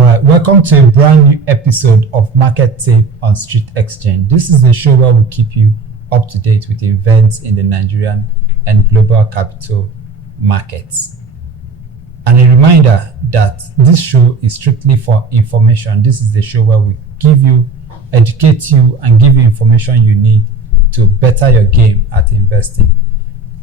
All right, welcome to a brand new episode of Market Tape on Street Exchange. This is the show where we keep you up to date with events in the Nigerian and global capital markets. And a reminder that this show is strictly for information. This is the show where we educate you, and give you information you need to better your game at investing.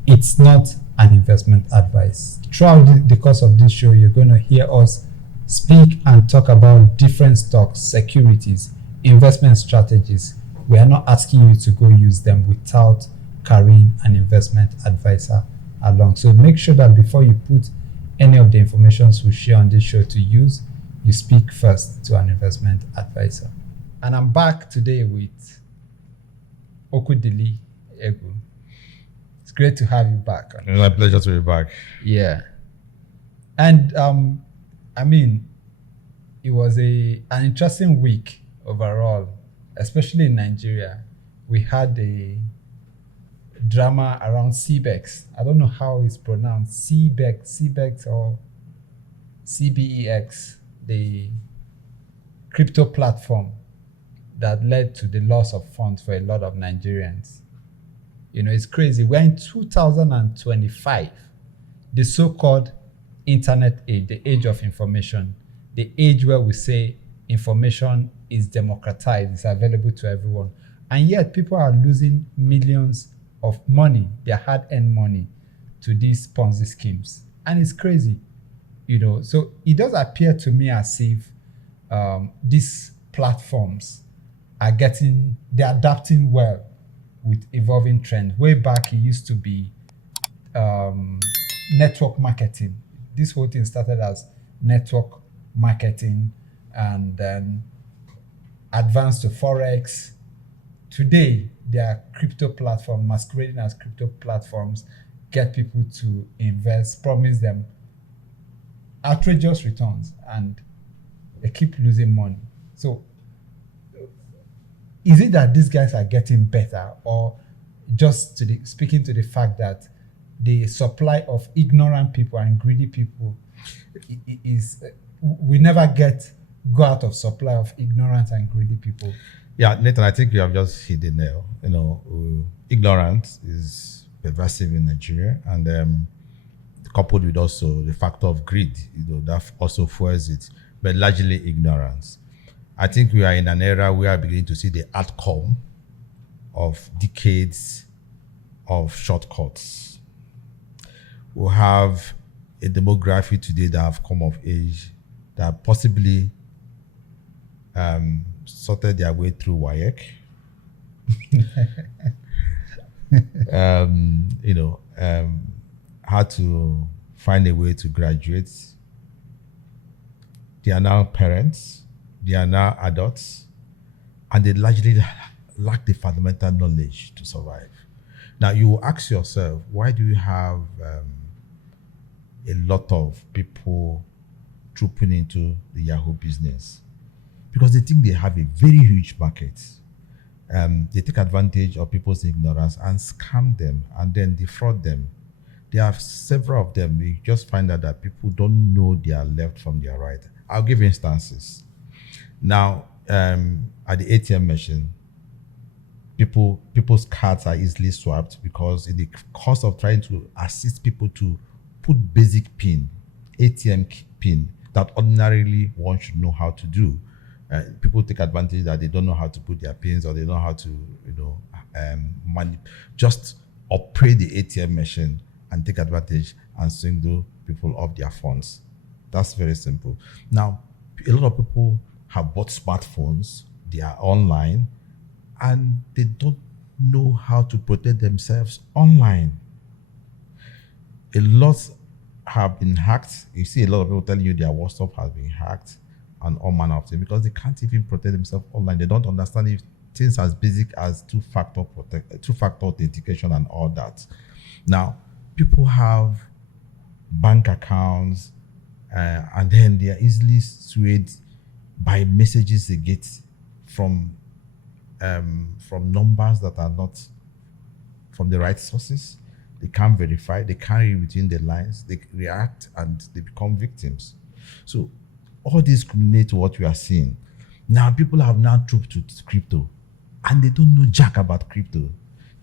It's not an investment advice. Throughout the course of this show, you're going to hear us speak and talk about different stocks, securities, investment strategies. We are not asking you to go use them without carrying an investment advisor along. So make sure that before you put any of the information we share on this show to use, you speak first to an investment advisor. And I'm back today with Okudili Egu. It's great to have you back. It's my pleasure to be back. Yeah. And it was an interesting week overall, especially in Nigeria. We had a drama around CBEX. I don't know how it's pronounced, CBEX or CBEX, the crypto platform that led to the loss of funds for a lot of Nigerians. You know, it's crazy. We're in 2025, the so-called internet age, the age of information, the age where we say information is democratized, it's available to everyone. And yet people are losing millions of money, their hard-earned money, to these Ponzi schemes. And it's crazy, you know. So it does appear to me as if these platforms they're adapting well with evolving trends. Way back, it used to be network marketing. This whole thing started as network marketing and then advanced to forex. Today, they are crypto platforms, masquerading as crypto platforms, get people to invest, promise them outrageous returns, and they keep losing money. So, is it that these guys are getting better, or just speaking to the fact that the supply of ignorant people and greedy people is we never go out of supply of ignorant and greedy people? Yeah, Nathan, I think you have just hit the nail. You know, ignorance is pervasive in Nigeria, and coupled with also the factor of greed, that also fuels it, but largely ignorance. I think we are in an era where we are beginning to see the outcome of decades of shortcuts. We have a demography today that have come of age that possibly sorted their way through WAEC. Had to find a way to graduate. They are now parents, they are now adults, and they largely lack the fundamental knowledge to survive. Now, you will ask yourself, why do you have a lot of people trooping into the Yahoo business? Because they think they have a very huge market. They take advantage of people's ignorance and scam them and then defraud them. There are several of them. You just find out that people don't know their left from their right. I'll give instances. Now, at the ATM machine, people's cards are easily swapped because in the course of trying to assist people to put basic PIN, ATM PIN, that ordinarily one should know how to do. People take advantage that they don't know how to put their pins, or they don't know how to, just operate the ATM machine and take advantage and swindle people of their funds. That's very simple. Now, a lot of people have bought smartphones, they are online, and they don't know how to protect themselves online. A lot have been hacked. You see a lot of people telling you their WhatsApp has been hacked and all manner of things because they can't even protect themselves online. They don't understand if things as basic as two-factor authentication and all that. Now, people have bank accounts and then they are easily swayed by messages they get from numbers that are not from the right sources. They can't verify, they can't read between the lines, they react and they become victims. So all this culminate to what we are seeing. Now people have now trooped to crypto, and they don't know jack about crypto.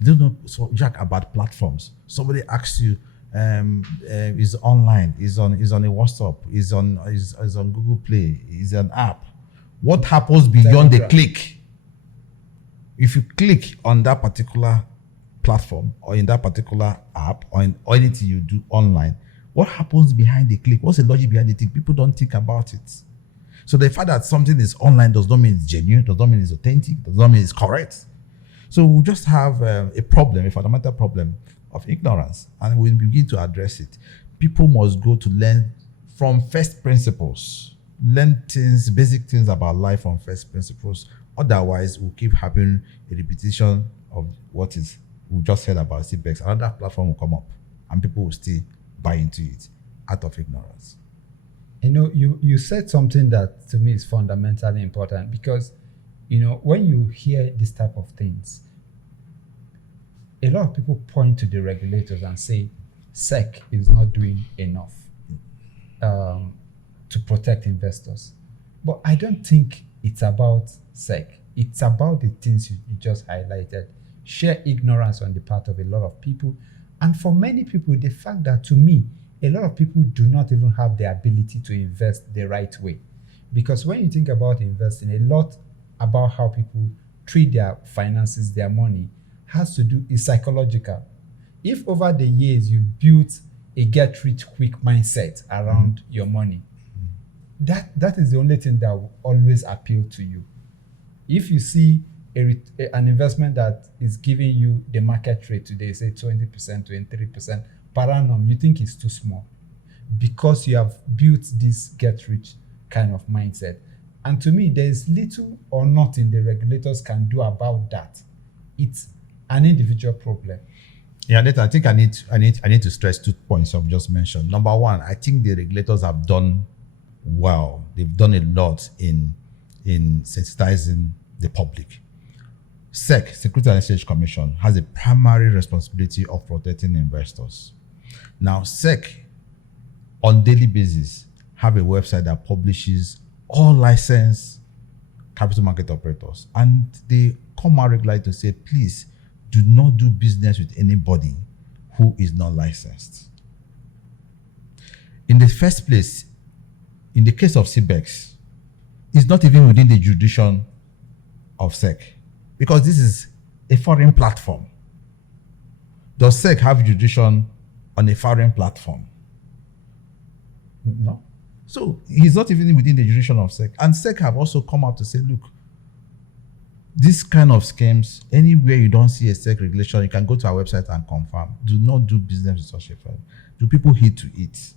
They don't know jack about platforms. Somebody asks you, is online, is on a WhatsApp, is on Google Play, is an app. What happens beyond the click? If you click on that particular platform or in that particular app or in anything you do online, what happens behind the click? What's the logic behind the click? People don't think about it. So the fact that something is online does not mean it's genuine, does not mean it's authentic, does not mean it's correct. So we just have a problem, a fundamental problem of ignorance, and we begin to address it. People must go to learn from first principles, learn things, basic things about life from first principles. Otherwise, we'll keep having a repetition of what is we just heard about CBEX. Another platform will come up, and people will still buy into it out of ignorance. You know, you said something that to me is fundamentally important, because, you know, when you hear this type of things, a lot of people point to the regulators and say SEC is not doing enough to protect investors. But I don't think it's about SEC. It's about the things you just highlighted. Sheer ignorance on the part of a lot of people. And for many people, the fact that, to me, a lot of people do not even have the ability to invest the right way. Because when you think about investing, a lot about how people treat their finances, their money, has to do is psychological. If over the years you've built a get-rich-quick mindset around your money, that is the only thing that will always appeal to you. If you see an investment that is giving you the market rate today, say 20%, 23% per annum, you think it's too small, because you have built this get-rich kind of mindset. And to me, there is little or nothing the regulators can do about that. It's an individual problem. Yeah, I think I need to stress 2 points I've just mentioned. Number one, I think the regulators have done well. They've done a lot in sensitizing the public. SEC, Securities and Exchange Commission, has a primary responsibility of protecting investors. Now, SEC, on daily basis, have a website that publishes all licensed capital market operators, and they come out regularly to say, please do not do business with anybody who is not licensed. In the first place, in the case of CBEX, it's not even within the jurisdiction of SEC, because this is a foreign platform. Does SEC have jurisdiction on a foreign platform? No. So he's not even within the jurisdiction of SEC. And SEC have also come out to say, look, this kind of schemes, anywhere you don't see a SEC regulation, you can go to our website and confirm. Do not do business with such a firm. Do people hate to eat?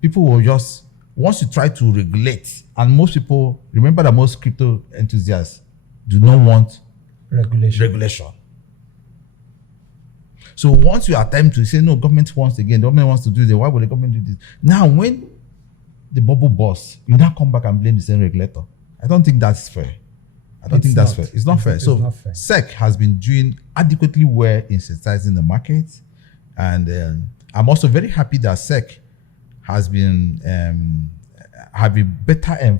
People will just, once you try to regulate, and most people, remember that most crypto enthusiasts do not want regulation. So once you attempt to say, no, government wants again, the government wants to do this, why would the government do this? Now, when the bubble bursts, you now come back and blame the same regulator. I don't think that's fair. It's not fair. So SEC has been doing adequately well in sensitizing the market. And I'm also very happy that SEC has been having better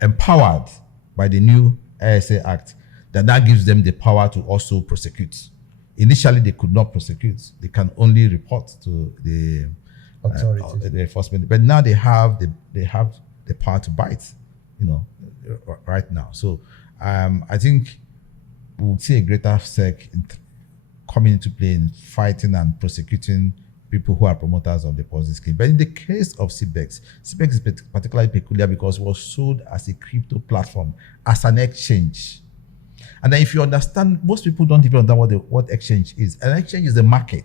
empowered by the new ASA Act, that gives them the power to also prosecute. Initially, they could not prosecute. They can only report to the authorities, the enforcement. But now they have the power to bite, right now. So I think we'll see a greater SEC coming into play in fighting and prosecuting people who are promoters of the Ponzi scheme. But in the case of CBEX is particularly peculiar because it was sold as a crypto platform, as an exchange. And then if you understand, most people don't even understand what exchange is. An exchange is a market.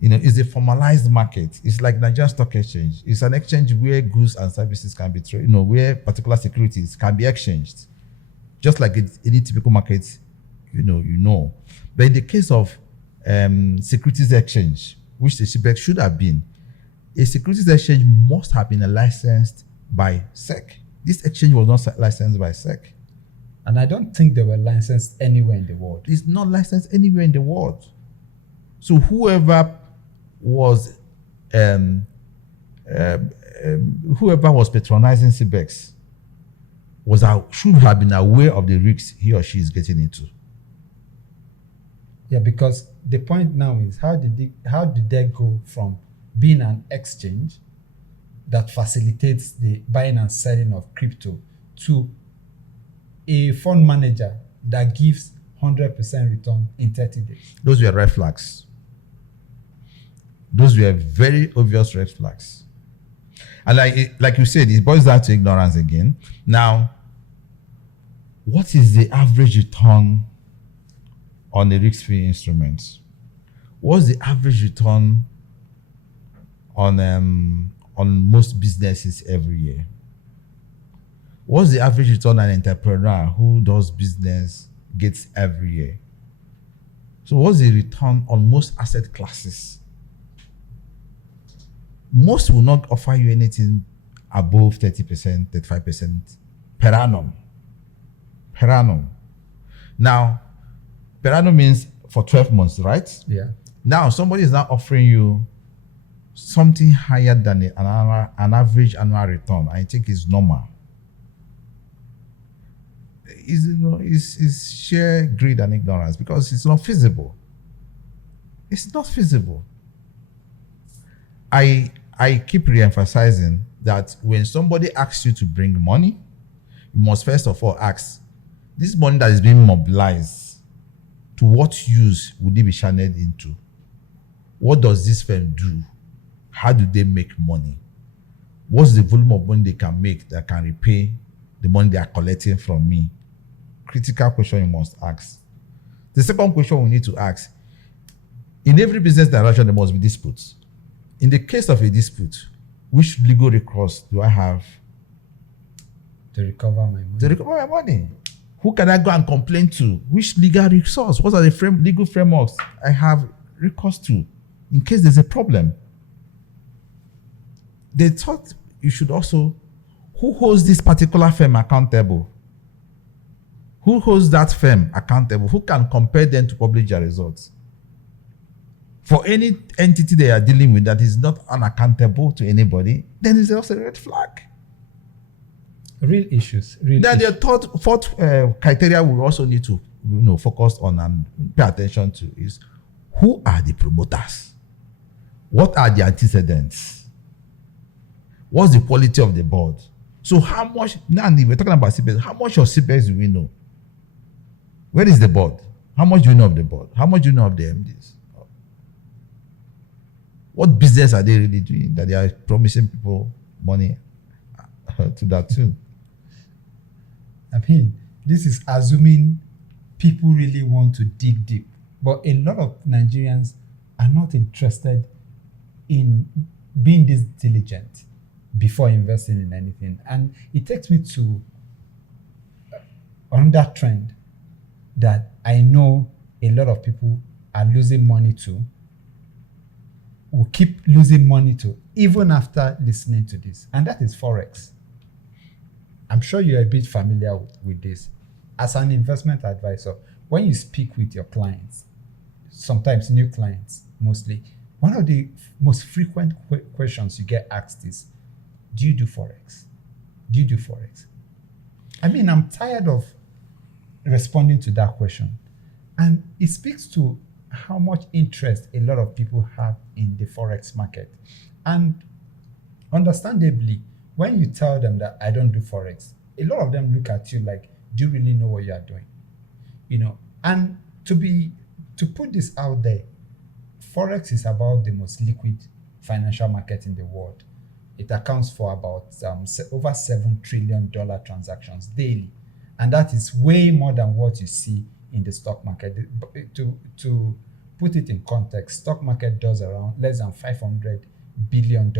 It's a formalized market. It's like Nigerian Stock Exchange. It's an exchange where goods and services can be traded, where particular securities can be exchanged. Just like any typical market, But in the case of securities exchange, which the CBEX should have been, a securities exchange must have been licensed by SEC. This exchange was not licensed by SEC. And I don't think they were licensed anywhere in the world. It's not licensed anywhere in the world. So whoever was whoever was patronizing CBEX should have been aware of the risks he or she is getting into. Yeah, because the point now is how did they go from being an exchange that facilitates the buying and selling of crypto to a fund manager that gives 100% return in 30 days? Those were red flags. Those were very obvious red flags. And like you said, it boils down to ignorance again. Now, what is the average return on a risk-free instrument? What's the average return on most businesses every year? What's the average return an entrepreneur who does business gets every year? So what's the return on most asset classes? Most will not offer you anything above 30%, 35% per annum. Per annum. Now, per annum means for 12 months, right? Yeah. Now, somebody is now offering you something higher than an average annual return. I think it's normal. It's sheer greed and ignorance because it's not feasible. It's not feasible. I keep re-emphasizing that when somebody asks you to bring money, you must first of all ask, this money that is being mobilized, to what use would it be channeled into? What does this firm do? How do they make money? What's the volume of money they can make that can repay the money they are collecting from me? Critical question you must ask. The second question we need to ask, in every business transaction, there must be disputes. In the case of a dispute, which legal recourse do I have To recover my money. to recover my money? Who can I go and complain to? Which legal resource? What are the legal frameworks I have recourse to in case there's a problem? They thought you should also, who holds this particular firm accountable? Who holds that firm accountable? Who can compare them to publish their results? For any entity they are dealing with that is not unaccountable to anybody, then it's also a red flag. Real issues. Then the fourth criteria we also need to focus on and pay attention to is, who are the promoters? What are the antecedents? What's the quality of the board? So how much, now we're talking about CBEX, how much of CBEX do we know? Where is the board? How much do you know of the board? How much do you know of the MDs? What business are they really doing that they are promising people money to that too? I mean, this is assuming people really want to dig deep. But a lot of Nigerians are not interested in being this diligent before investing in anything. And it takes me to another trend that I know a lot of people are losing money to, will keep losing money to, even after listening to this. And that is forex. I'm sure you're a bit familiar with this. As an investment advisor, when you speak with your clients, sometimes new clients mostly, one of the most frequent questions you get asked is, do you do forex? Do you do forex? I mean, I'm tired of responding to that question. And it speaks to how much interest a lot of people have in the forex market. And understandably, when you tell them that I don't do forex, a lot of them look at you like, do you really know what you are doing? And to put this out there, forex is about the most liquid financial market in the world. It accounts for about over $7 trillion transactions daily. And that is way more than what you see in the stock market. To put it in context, stock market does around less than $500 billion,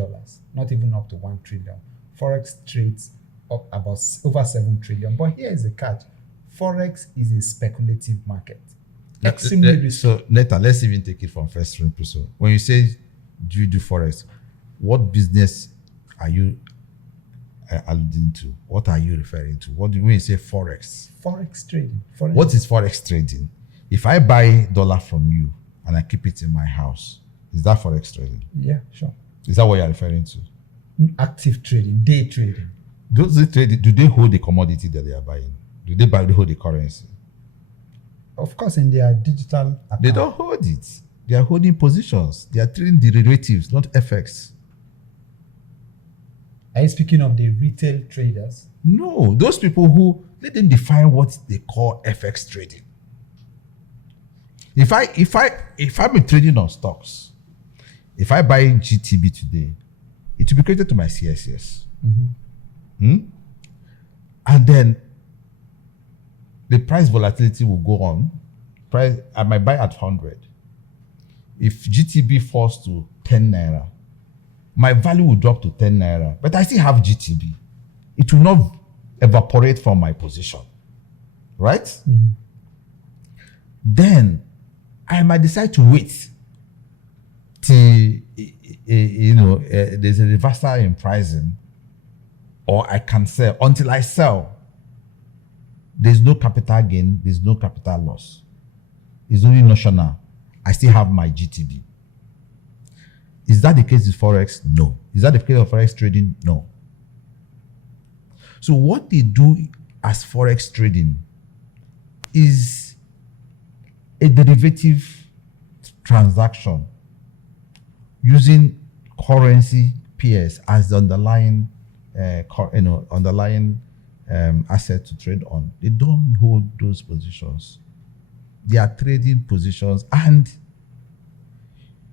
not even up to 1 trillion. Forex trades up about over 7 trillion. But here is the catch. Forex is a speculative market. Extremely risky. So, Nathan, let's even take it from first principle. When you say, do you do forex, what business are you alluding to? What are you referring to? What do you mean say forex? Forex trading. What is forex trading? If I buy dollar from you and I keep it in my house, is that forex trading? Yeah, sure. Is that what you're referring to? Active trading, day trading. Those day trading, do they hold the commodity that they are buying? Do they hold the currency? Of course, in their digital account. They don't hold it. They are holding positions. They are trading derivatives, not FX. Are you speaking of the retail traders? No, those people who, let them define what they call FX trading. If I'm trading on stocks, if I buy GTB today, it will be credited to my CSS. And then the price volatility will go on. I might buy at 100. If GTB falls to 10 naira, my value will drop to 10 naira, but I still have GTB. It will not evaporate from my position, right? Then I might decide to wait till there's a reversal in pricing, or I can sell. Until I sell, there's no capital gain, there's no capital loss. It's only notional. I still have my GTB. Is that the case with Forex? No. Is that the case of Forex trading? No. So what they do as Forex trading is a derivative transaction using currency pairs as the underlying asset to trade on. They don't hold those positions. They are trading positions, and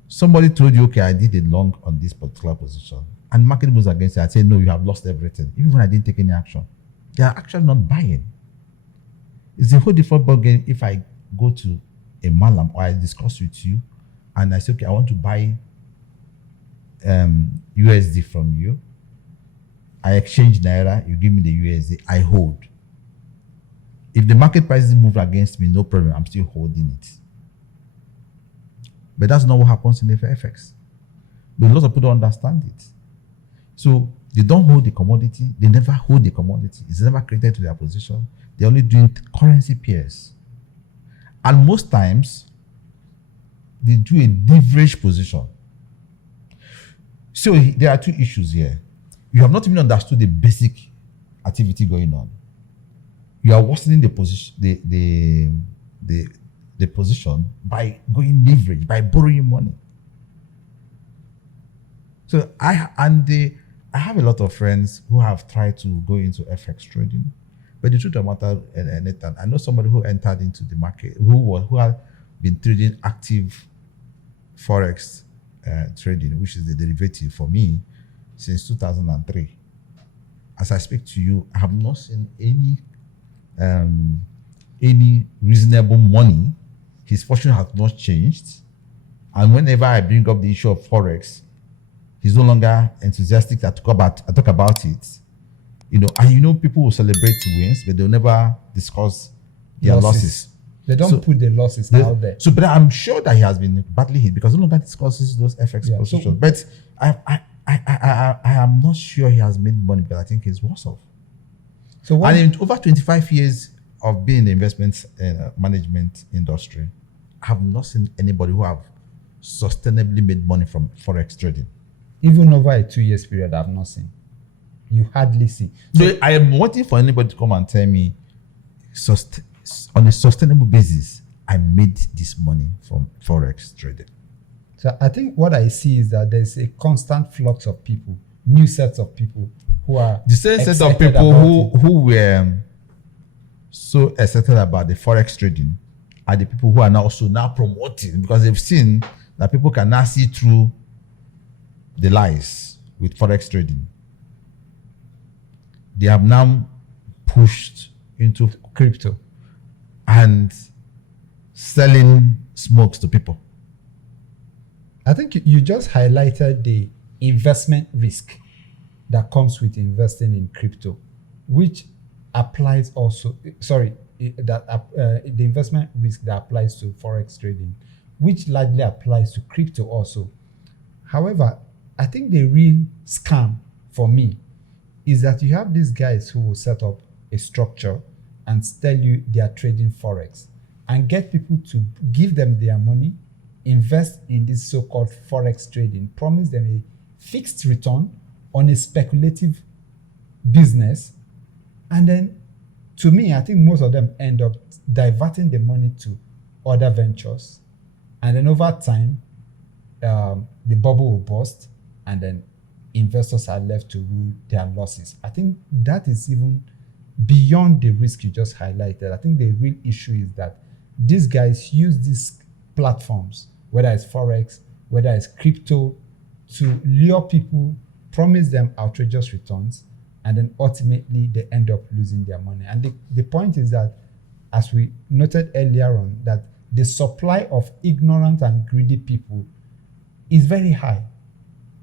somebody told you, okay, I did a long on this particular position, and market moves against it. I say, no, you have lost everything, even when I didn't take any action. They are actually not buying. It's a whole different ballgame if I go to a malam or I discuss with you, and I say, okay, I want to buy USD from you. I exchange Naira, you give me the USD, I hold. If the market prices move against me, no problem, I'm still holding it. But that's not what happens in the FX. But lots of people don't understand it. So they don't hold the commodity, they never hold the commodity. It's never created to their position. They're only doing currency pairs. And most times, they do a leverage position. So there are two issues here. You have not even understood the basic activity going on. You are worsening the position, the position by going leverage, by borrowing money. So I have a lot of friends who have tried to go into FX trading, but the truth of the matter, Nathan, I know somebody who entered into the market who had been trading active forex trading, which is the derivative for me, since 2003. As I speak to you, I have not seen any reasonable money. His fortune has not changed, and whenever I bring up the issue of forex, he's no longer enthusiastic. I talk about it, and people will celebrate wins, but they'll never discuss their losses. They don't put the losses out there. So, but I'm sure that he has been badly hit because no longer discusses those FX positions. But I am not sure he has made money because I think he's worse off. And in over 25 years of being in the investment management industry, I have not seen anybody who have sustainably made money from forex trading. Even over a 2 years period, I've not seen. You hardly see. So I am waiting for anybody to come and tell me, on a sustainable basis, I made this money from forex trading. So I think what I see is that there's a constant flux of people, new sets of people who are the same set of people who were so excited about the forex trading are the people who are now also now promoting, because they've seen that people can now see through the lies with forex trading. They have now pushed into crypto and selling smokes to people. I think you just highlighted the investment risk that comes with investing in crypto, which applies also, the investment risk that applies to forex trading, which largely applies to crypto also. However, I think the real scam for me is that you have these guys who will set up a structure and tell you they are trading forex and get people to give them their money, invest in this so-called forex trading, promise them a fixed return on a speculative business. And then, to me, I think most of them end up diverting the money to other ventures. And then over time, the bubble will burst, and then investors are left to rule their losses. I think that is even beyond the risk you just highlighted. I think the real issue is that these guys use these platforms, whether it's forex, whether it's crypto, to lure people, promise them outrageous returns, and then ultimately they end up losing their money. And the point is that, as we noted earlier on, that the supply of ignorant and greedy people is very high.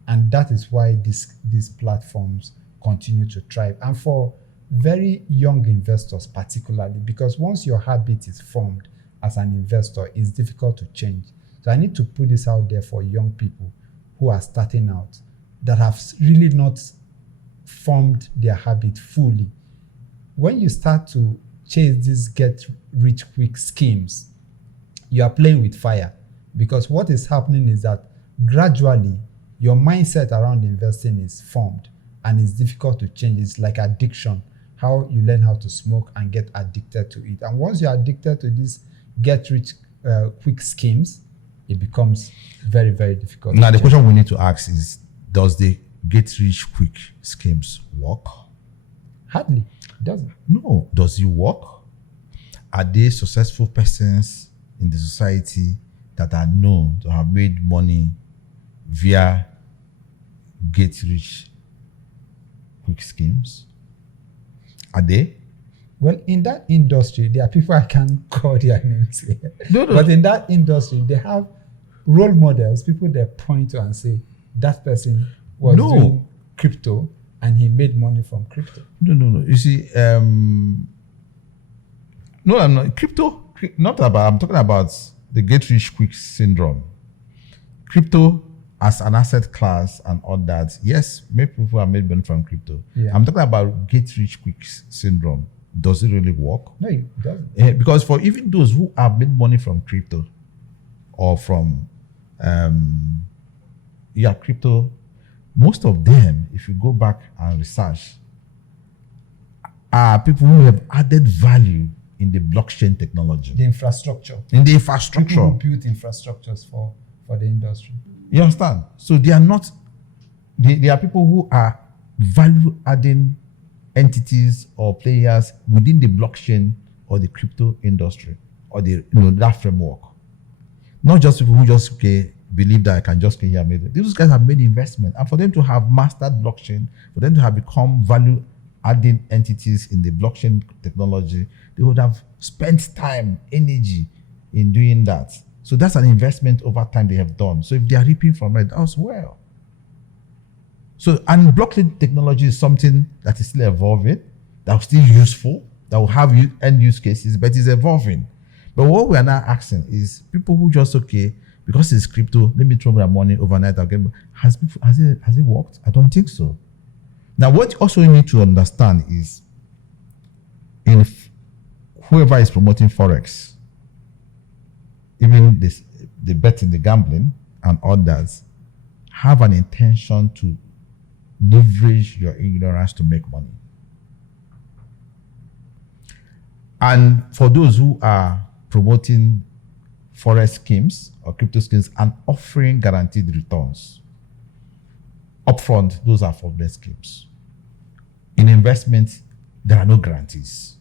And that is why these platforms continue to thrive. And for very young investors particularly, because once your habit is formed as an investor, it's difficult to change. So I need to put this out there for young people who are starting out, that have really not formed their habit fully. When you start to chase these get-rich-quick schemes, you are playing with fire, because what is happening is that gradually your mindset around investing is formed, and it's difficult to change. It's like addiction, how you learn how to smoke and get addicted to it. And once you're addicted to these get-rich-quick schemes, it becomes very, very difficult. Now, the question we need to ask is, does the get-rich-quick schemes work? Hardly. It doesn't. No. Does it work? Are they successful persons in the society that are known to have made money via get-rich-quick schemes? Are they? Well, in that industry, there are people I can't call their names here. No. But in that industry, they have role models, people they point to and say, that person was doing crypto and he made money from crypto. No. You see, no, I'm not. Crypto, I'm talking about the get-rich-quick syndrome. Crypto as an asset class and all that, yes, many people have made money from crypto. Yeah. I'm talking about get-rich-quick syndrome. Does it really work? No, it doesn't. Because for even those who have made money from crypto or from crypto, most of them, if you go back and research, are people who have added value in the blockchain technology. The infrastructure. In the infrastructure. People who built infrastructures for the industry. You understand? So they are not, they are people who are value-adding entities or players within the blockchain or the crypto industry or that framework. Not just people who just believe that I can just here made it. These guys have made investment, and for them to have mastered blockchain, for them to have become value-adding entities in the blockchain technology, they would have spent time, energy in doing that. So that's an investment over time they have done. So if they are reaping from it, as well. So, and blockchain technology is something that is still evolving, that is still useful, that will have end use cases, but it's evolving. But what we are now asking is people who just, because it's crypto, let me throw my money overnight again. Has it worked? I don't think so. Now, what also you need to understand is, if whoever is promoting forex, even the betting, the gambling, and others, have an intention to leverage your ignorance to make money. And for those who are promoting forex schemes or crypto schemes and offering guaranteed returns, upfront, those are fraudulent schemes. In investment, there are no guarantees.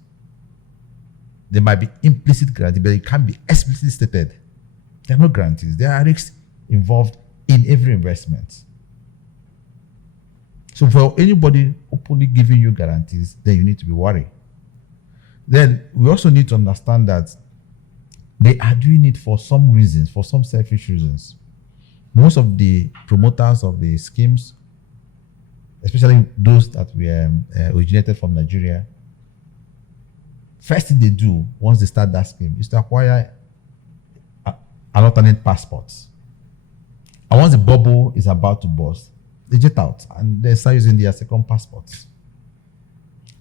There might be implicit guarantees, but it can't be explicitly stated. There are no guarantees. There are risks involved in every investment. So for anybody openly giving you guarantees, then you need to be worried. Then we also need to understand that they are doing it for some reasons, for some selfish reasons. Most of the promoters of the schemes, especially those that were originated from Nigeria, first thing they do once they start that scheme is to acquire an alternate passport. And once the bubble is about to burst, they jet out and they start using their second passports.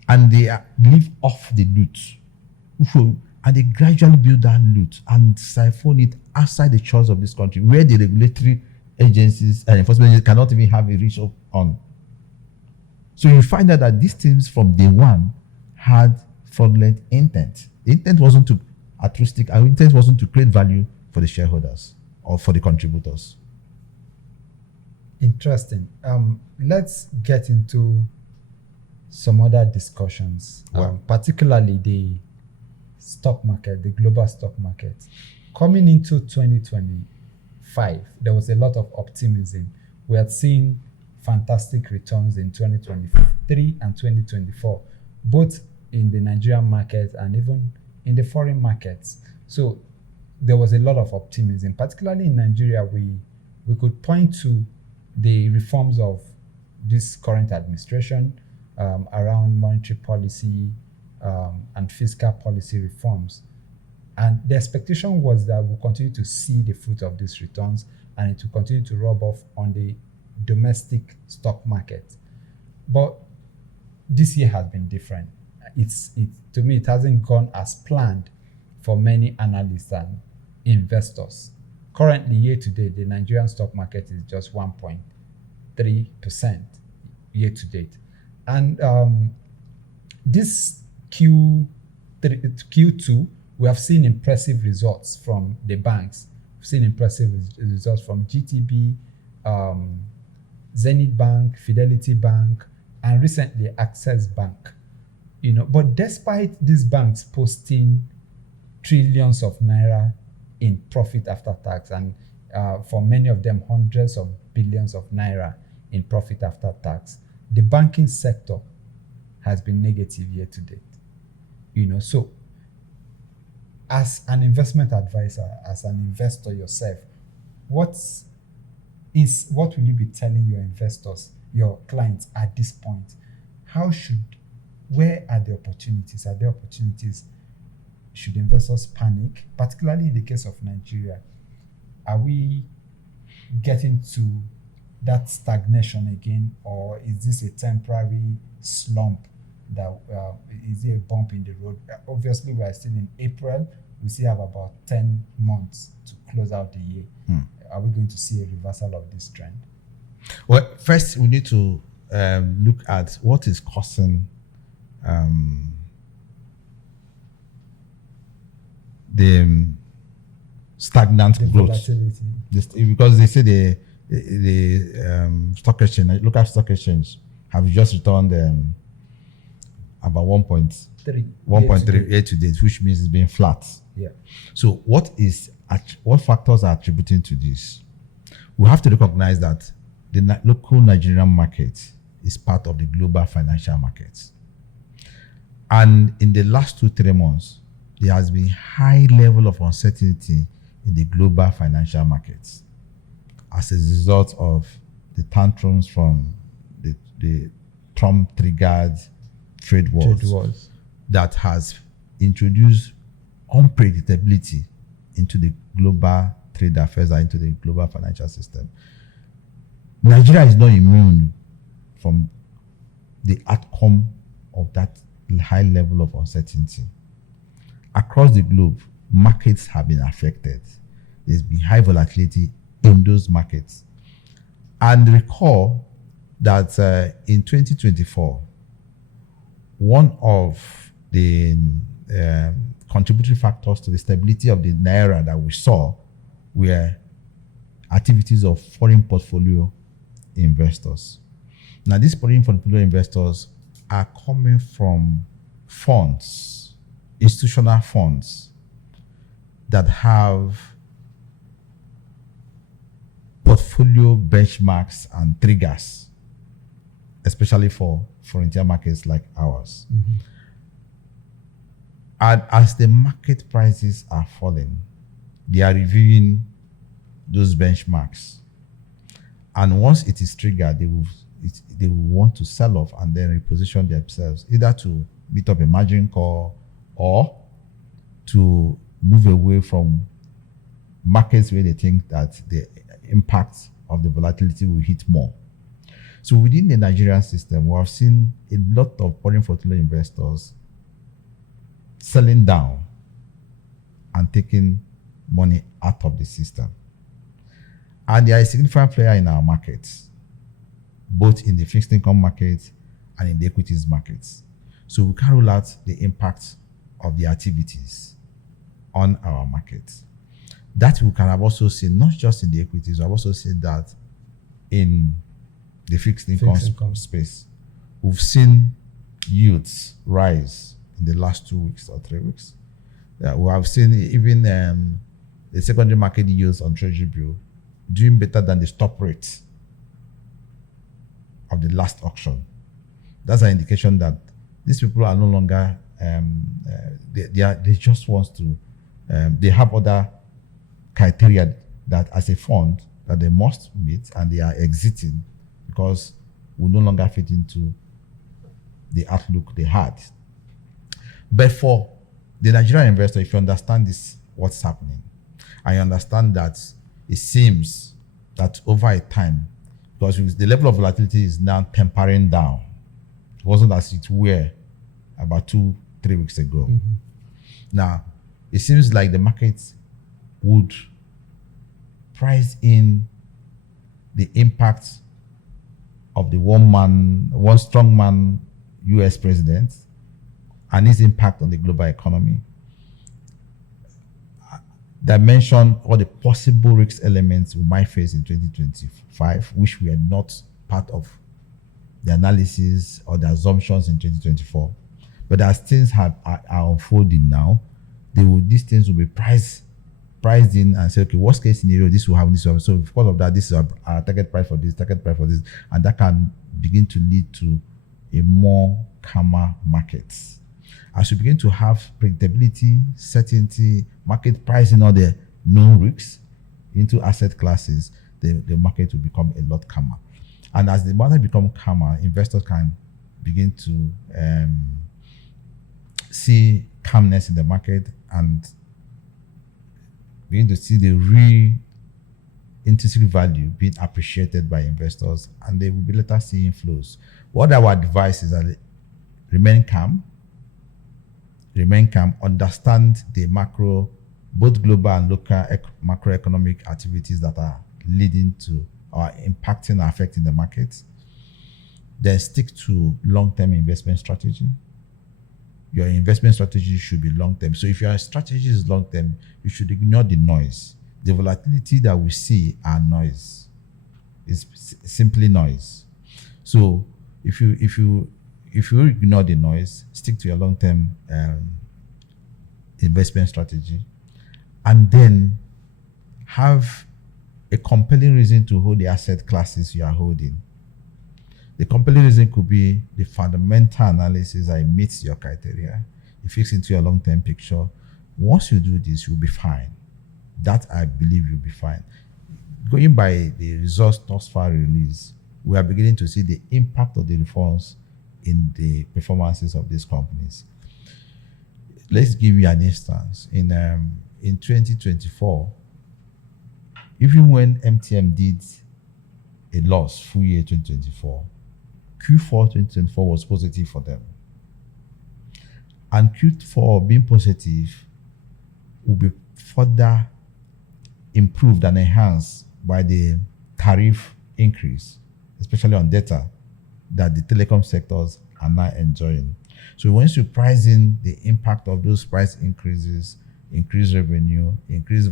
And they live off the loot. And they gradually build that loot and siphon it outside the shores of this country, where the regulatory agencies and enforcement agencies cannot even have a reach up on. So you find out that these teams from day one had fraudulent intent. The intent wasn't to altruistic, our intent wasn't to create value for the shareholders or for the contributors. Interesting. Let's get into some other discussions, particularly the stock market, the global stock market. Coming into 2025, there was a lot of optimism. We had seen fantastic returns in 2023 and 2024, both in the Nigerian market and even in the foreign markets. So there was a lot of optimism, particularly in Nigeria. We could point to the reforms of this current administration around monetary policy and fiscal policy reforms. And the expectation was that we'll continue to see the fruit of these returns and it will continue to rub off on the domestic stock market. But this year has been different. To me, it hasn't gone as planned for many analysts and investors. Currently, year to date, the Nigerian stock market is just 1.3% year to date. And this Q2, we have seen impressive results from the banks. We've seen impressive results from GTB, Zenith Bank, Fidelity Bank, and recently Access Bank. But despite these banks posting trillions of naira in profit after tax, and for many of them hundreds of billions of naira in profit after tax, the banking sector has been negative year to date. So as an investment advisor, as an investor yourself, what will you be telling your investors, your clients at this point? Where are the opportunities? Are there opportunities? Should investors panic, particularly in the case of Nigeria? Are we getting to that stagnation again, or is this a temporary slump? Is there a bump in the road? Obviously, we are still in April. We still have about 10 months to close out the year. Are we going to see a reversal of this trend? Well, first we need to look at what is causing the stagnant growth. Volatility. Because they say the stock exchange, local stock exchange, have just returned about 1.3 year to date, which means it's been flat. Yeah. So what factors are attributing to this? We have to recognize that the local Nigerian market is part of the global financial markets. And in the last 2-3 months, there has been high level of uncertainty in the global financial markets as a result of the tantrums from the Trump-triggered trade wars that has introduced unpredictability into the global trade affairs and into the global financial system. Nigeria is not immune from the outcome of that high level of uncertainty. Across the globe, markets have been affected. There's been high volatility in those markets. And recall that in 2024, one of the contributory factors to the stability of the naira that we saw were activities of foreign portfolio investors. Now, these foreign portfolio investors are coming from funds, institutional funds that have portfolio benchmarks and triggers, especially for frontier markets like ours. Mm-hmm. And as the market prices are falling, they are reviewing those benchmarks. And once it is triggered, they will want to sell off and then reposition themselves, either to meet up a margin call or to move away from markets where they think that the impact of the volatility will hit more. So within the Nigerian system, we have seen a lot of foreign portfolio investors selling down and taking money out of the system. And they are a significant player in our markets, both in the fixed income market and in the equities markets. So we can rule out the impact of the activities on our markets. That we can have also seen, not just in the equities, we have also seen that in the fixed income space. We've seen yields rise in the last 2 weeks or 3 weeks. We have seen even the secondary market yields on Treasury bill doing better than the stop rate of the last auction. That's an indication that these people are no longer they just want to they have other criteria that as a fund that they must meet, and they are exiting because we no longer fit into the outlook they had. But for the Nigerian investor, if you understand this, what's happening, I understand that it seems that over a time, because the level of volatility is now tempering down. It wasn't as it were about 2-3 weeks ago. Now, it seems like the market would price in the impact of the one strong man US president and his impact on the global economy. Dimension all the possible risk elements we might face in 2025, which were not part of the analysis or the assumptions in 2024. But as things are unfolding now, these things will be priced in and say, okay, worst case scenario, this will happen, this will happen. So because of that, this is our target price for this, and that can begin to lead to a more calmer market. As you begin to have predictability, certainty, market pricing all the known risks into asset classes, the market will become a lot calmer. And as the market becomes calmer, investors can begin to see calmness in the market and begin to see the real intrinsic value being appreciated by investors, and they will be later seeing flows. What our advice is that remain calm, understand the macro, both global and local macroeconomic activities that are leading to or impacting or affecting the markets. Then stick to long-term investment strategy. Your investment strategy should be long-term. So if your strategy is long-term, you should ignore the noise. The volatility that we see are noise. It's simply noise. So if you ignore the noise, stick to your long-term investment strategy, and then have a compelling reason to hold the asset classes you are holding. The compelling reason could be the fundamental analysis that meets your criteria. It fits into your long-term picture. Once you do this, you'll be fine. That I believe you'll be fine. Going by the results thus far released, we are beginning to see the impact of the reforms in the performances of these companies. Let's give you an instance. In 2024, even when MTM did a loss full year 2024, Q4 2024 was positive for them. And Q4 being positive will be further improved and enhanced by the tariff increase, especially on data, that the telecom sectors are now enjoying. So once you price in the impact of those price increases, increased revenue, increased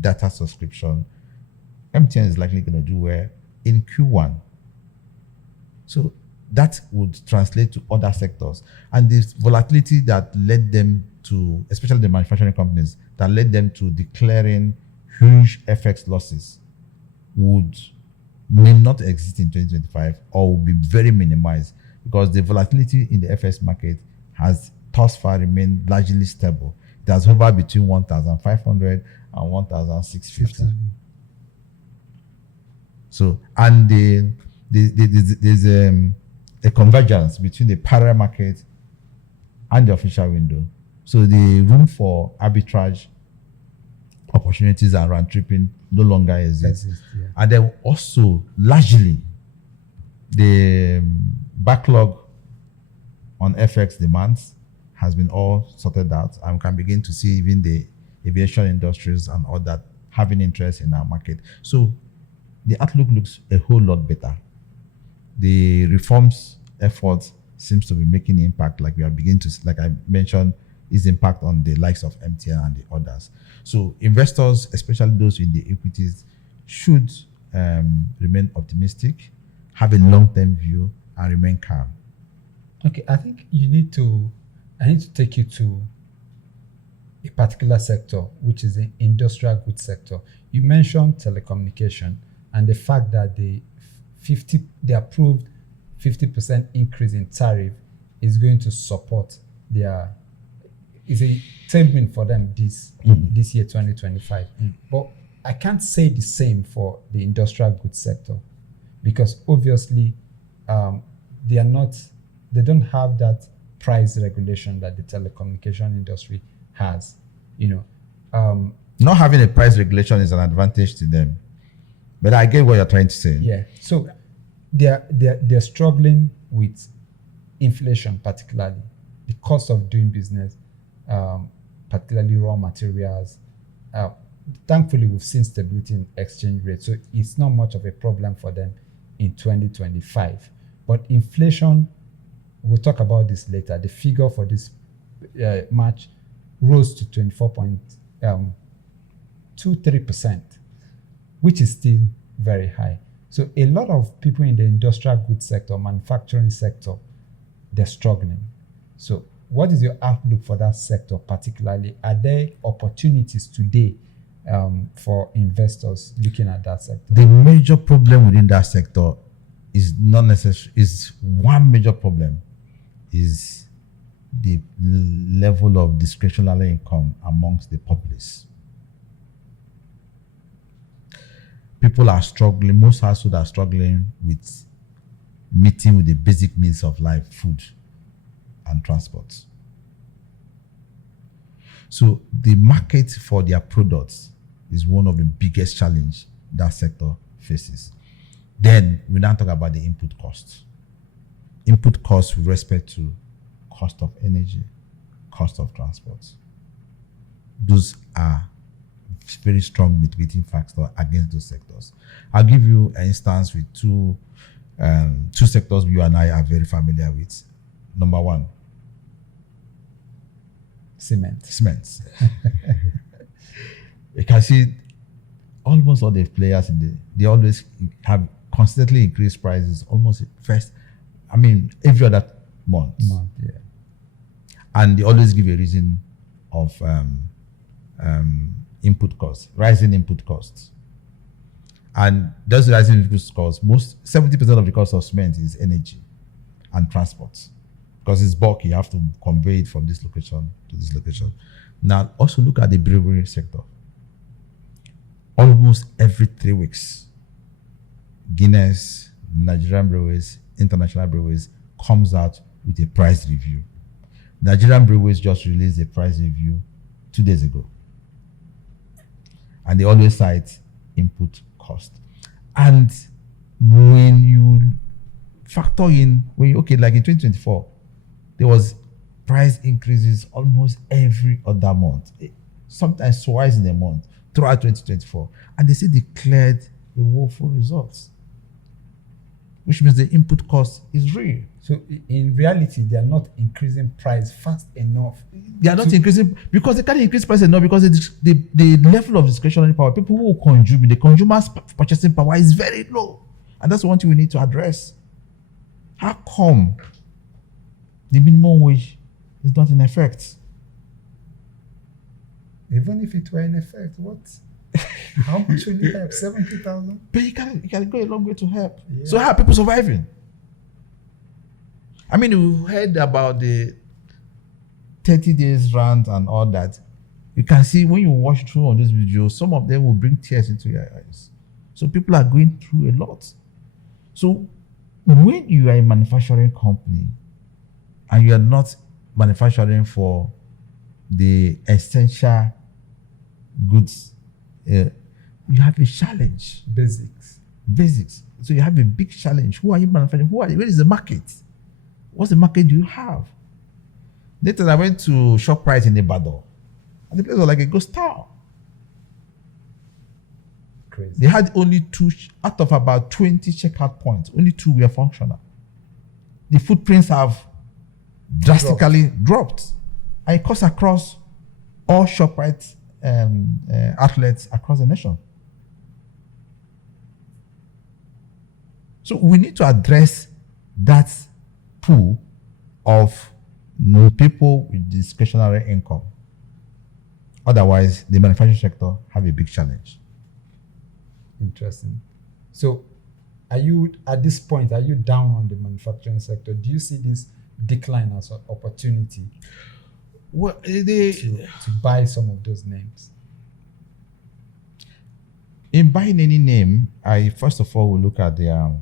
data subscription, MTN is likely going to do well in Q1. So that would translate to other sectors. And this volatility that led them to, especially the manufacturing companies, that led them to declaring huge FX losses may not exist in 2025 or will be very minimized, because the volatility in the FX market has thus far remained largely stable. It has hovered between 1,500 and 1,650. So, and there's a convergence between the parallel market and the official window. So the room for arbitrage opportunities and round tripping no longer exists. Yeah. And then also largely the backlog on FX demands has been all sorted out, and we can begin to see even the aviation industries and all that having interest in our market. So the outlook looks a whole lot better. The reforms effort seems to be making impact, like we are beginning to, like I mentioned, is impact on the likes of MTN and the others. So investors, especially those in the equities, should remain optimistic, have a long-term view, and remain calm. Okay, I think I need to take you to a particular sector, which is the industrial goods sector. You mentioned telecommunication and the fact that the approved 50% increase in tariff is going to support is a tailwind for them this year 2025. But I can't say the same for the industrial goods sector, because obviously they don't have that price regulation that the telecommunication industry has. Not having a price regulation is an advantage to them, but I get what you're trying to say. Yeah. So they're struggling with inflation, particularly the cost of doing business, particularly raw materials. Thankfully, we've seen stability in exchange rate, so it's not much of a problem for them in 2025. But inflation, we'll talk about this later. The figure for this March rose to 24.23%, which is still very high. So a lot of people in the industrial goods sector, manufacturing sector, they're struggling. So what is your outlook for that sector particularly? Are there opportunities today for investors looking at that sector? The major problem within that sector is not necessarily, is one major problem is the level of discretionary income amongst the populace. People are struggling, most households are struggling with meeting with the basic needs of life, food and transport. So the market for their products is one of the biggest challenges that sector faces. Then we now talk about the input costs. Input costs with respect to cost of energy, cost of transport. Those are very strong mitigating factor against those sectors. I'll give you an instance with two sectors you and I are very familiar with. Number one, cement. You can see almost all the players they always have constantly increased prices almost every other month. Yeah. And they always give a reason of input costs, rising input costs. And those rising input costs, 70% of the cost of cement is energy and transport. Because it's bulky, you have to convey it from this location to this location. Now, also look at the brewery sector. Almost every 3 weeks, Guinness, Nigerian breweries, international breweries comes out with a price review. Nigerian breweries just released a price review 2 days ago. And they always cite input cost. And when you factor in, like in 2024, there was price increases almost every other month, sometimes twice in a month throughout 2024. And they say declared a woeful results, which means the input cost is real. So in reality, they are not increasing price fast enough. They are not increasing because they can't increase price enough because the level of discretionary power, people who consume, the consumer's purchasing power is very low. And that's one thing we need to address. How come the minimum wage is not in effect? Even if it were in effect, what? How much will it help? 70,000? But you can go a long way to help. Yeah. So how are people surviving? I mean, we heard about the 30 days rant and all that. You can see when you watch through on this video, some of them will bring tears into your eyes. So people are going through a lot. So when you are a manufacturing company and you are not manufacturing for the essential goods, you have a challenge. Basics. So you have a big challenge. Who are you manufacturing? Where is the market? What's the market do you have? Later, I went to ShopRite in Ibadan, and the place was like a ghost town. Crazy. They had only 2 out of about 20 checkout points. Only 2 were functional. the footprints have drastically dropped. And it cuts across all ShopRite outlets across the nation. So we need to address that pool of people with discretionary income. Otherwise, the manufacturing sector have a big challenge. Interesting. So, are you at this point? Are you down on the manufacturing sector? Do you see this decline as an opportunity? Well, to buy some of those names? In buying any name, I first of all will look at their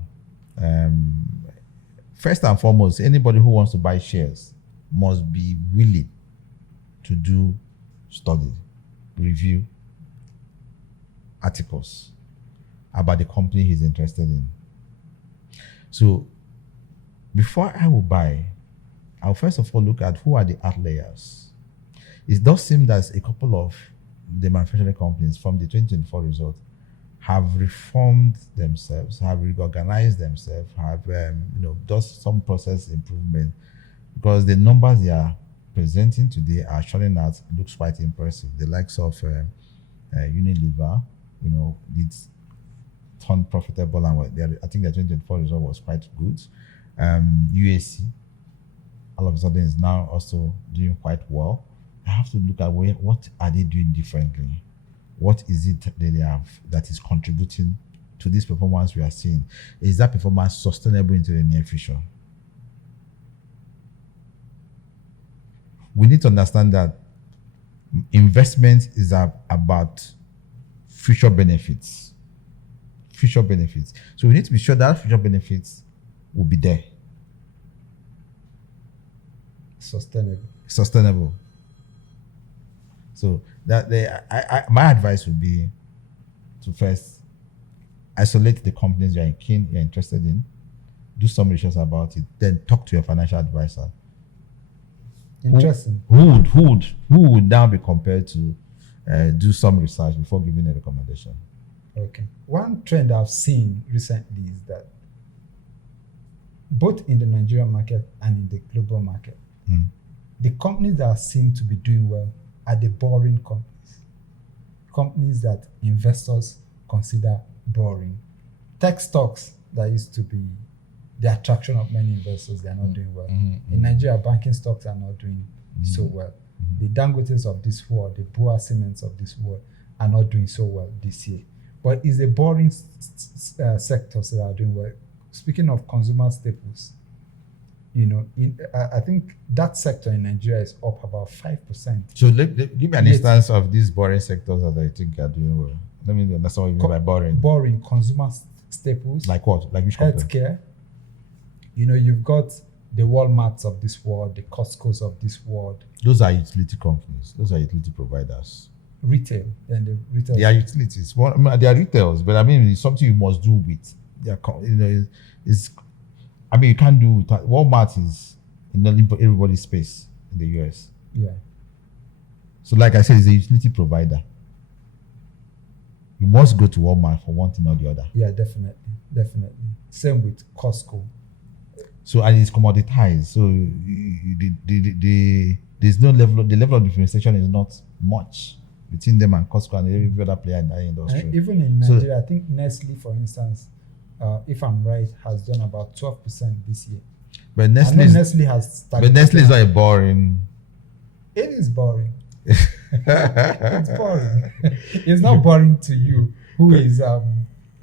first and foremost, anybody who wants to buy shares must be willing to do study, review, articles about the company he's interested in. So before I will buy, I'll first of all look at who are the outliers. It does seem that a couple of the manufacturing companies from the 2024 result have reformed themselves, have reorganized themselves, have done some process improvement, because the numbers they are presenting today are showing that looks quite impressive. The likes of Unilever, it's turned profitable, and I think the 2024 result was quite good. UAC, all of a sudden, is now also doing quite well. I have to look at what are they doing differently. What is it that they have that is contributing to this performance we are seeing? Is that performance sustainable into the near future? We need to understand that investment is about future benefits. Future benefits. So we need to be sure that future benefits will be there. Sustainable. So that my advice would be to first isolate the companies you're interested in, do some research about it, then talk to your financial advisor. Interesting. Who would now be compared to do some research before giving a recommendation? Okay. One trend I've seen recently is that both in the Nigerian market and in the global market, the companies that seem to be doing well are the boring companies that investors consider boring. Tech stocks that used to be the attraction of many investors, they are not doing well. In Nigeria, banking stocks are not doing so well. The Dangotes of this world, the Bua Cements of this world are not doing so well this year. But it's the boring sectors that are doing well. Speaking of consumer staples, I think that sector in Nigeria is up about 5%. So give me an instance of these boring sectors that I think are doing well. Let me understand what you mean by boring. Boring consumer staples. Like what? Like which company? Healthcare. You've got the Walmarts of this world, the Costco's of this world. Those are utility companies. Those are utility providers. Retail. Then the retail. They are utilities. Well, they are retails, but it's something you must do with. You can't do without. Walmart is in everybody's space in the US. Yeah. So, like I said, it's a utility provider. You must go to Walmart for one thing or the other. Yeah, definitely. Same with Costco. So, and it's commoditized. So, there's no level. The level of differentiation is not much between them and Costco and every other player in that industry. And even in Nigeria, I think Nestle, for instance, if I'm right, has done about 12% this year. But Nestle has started. But Nestle is not a boring. It is boring. It's boring. It's not boring to you, who is a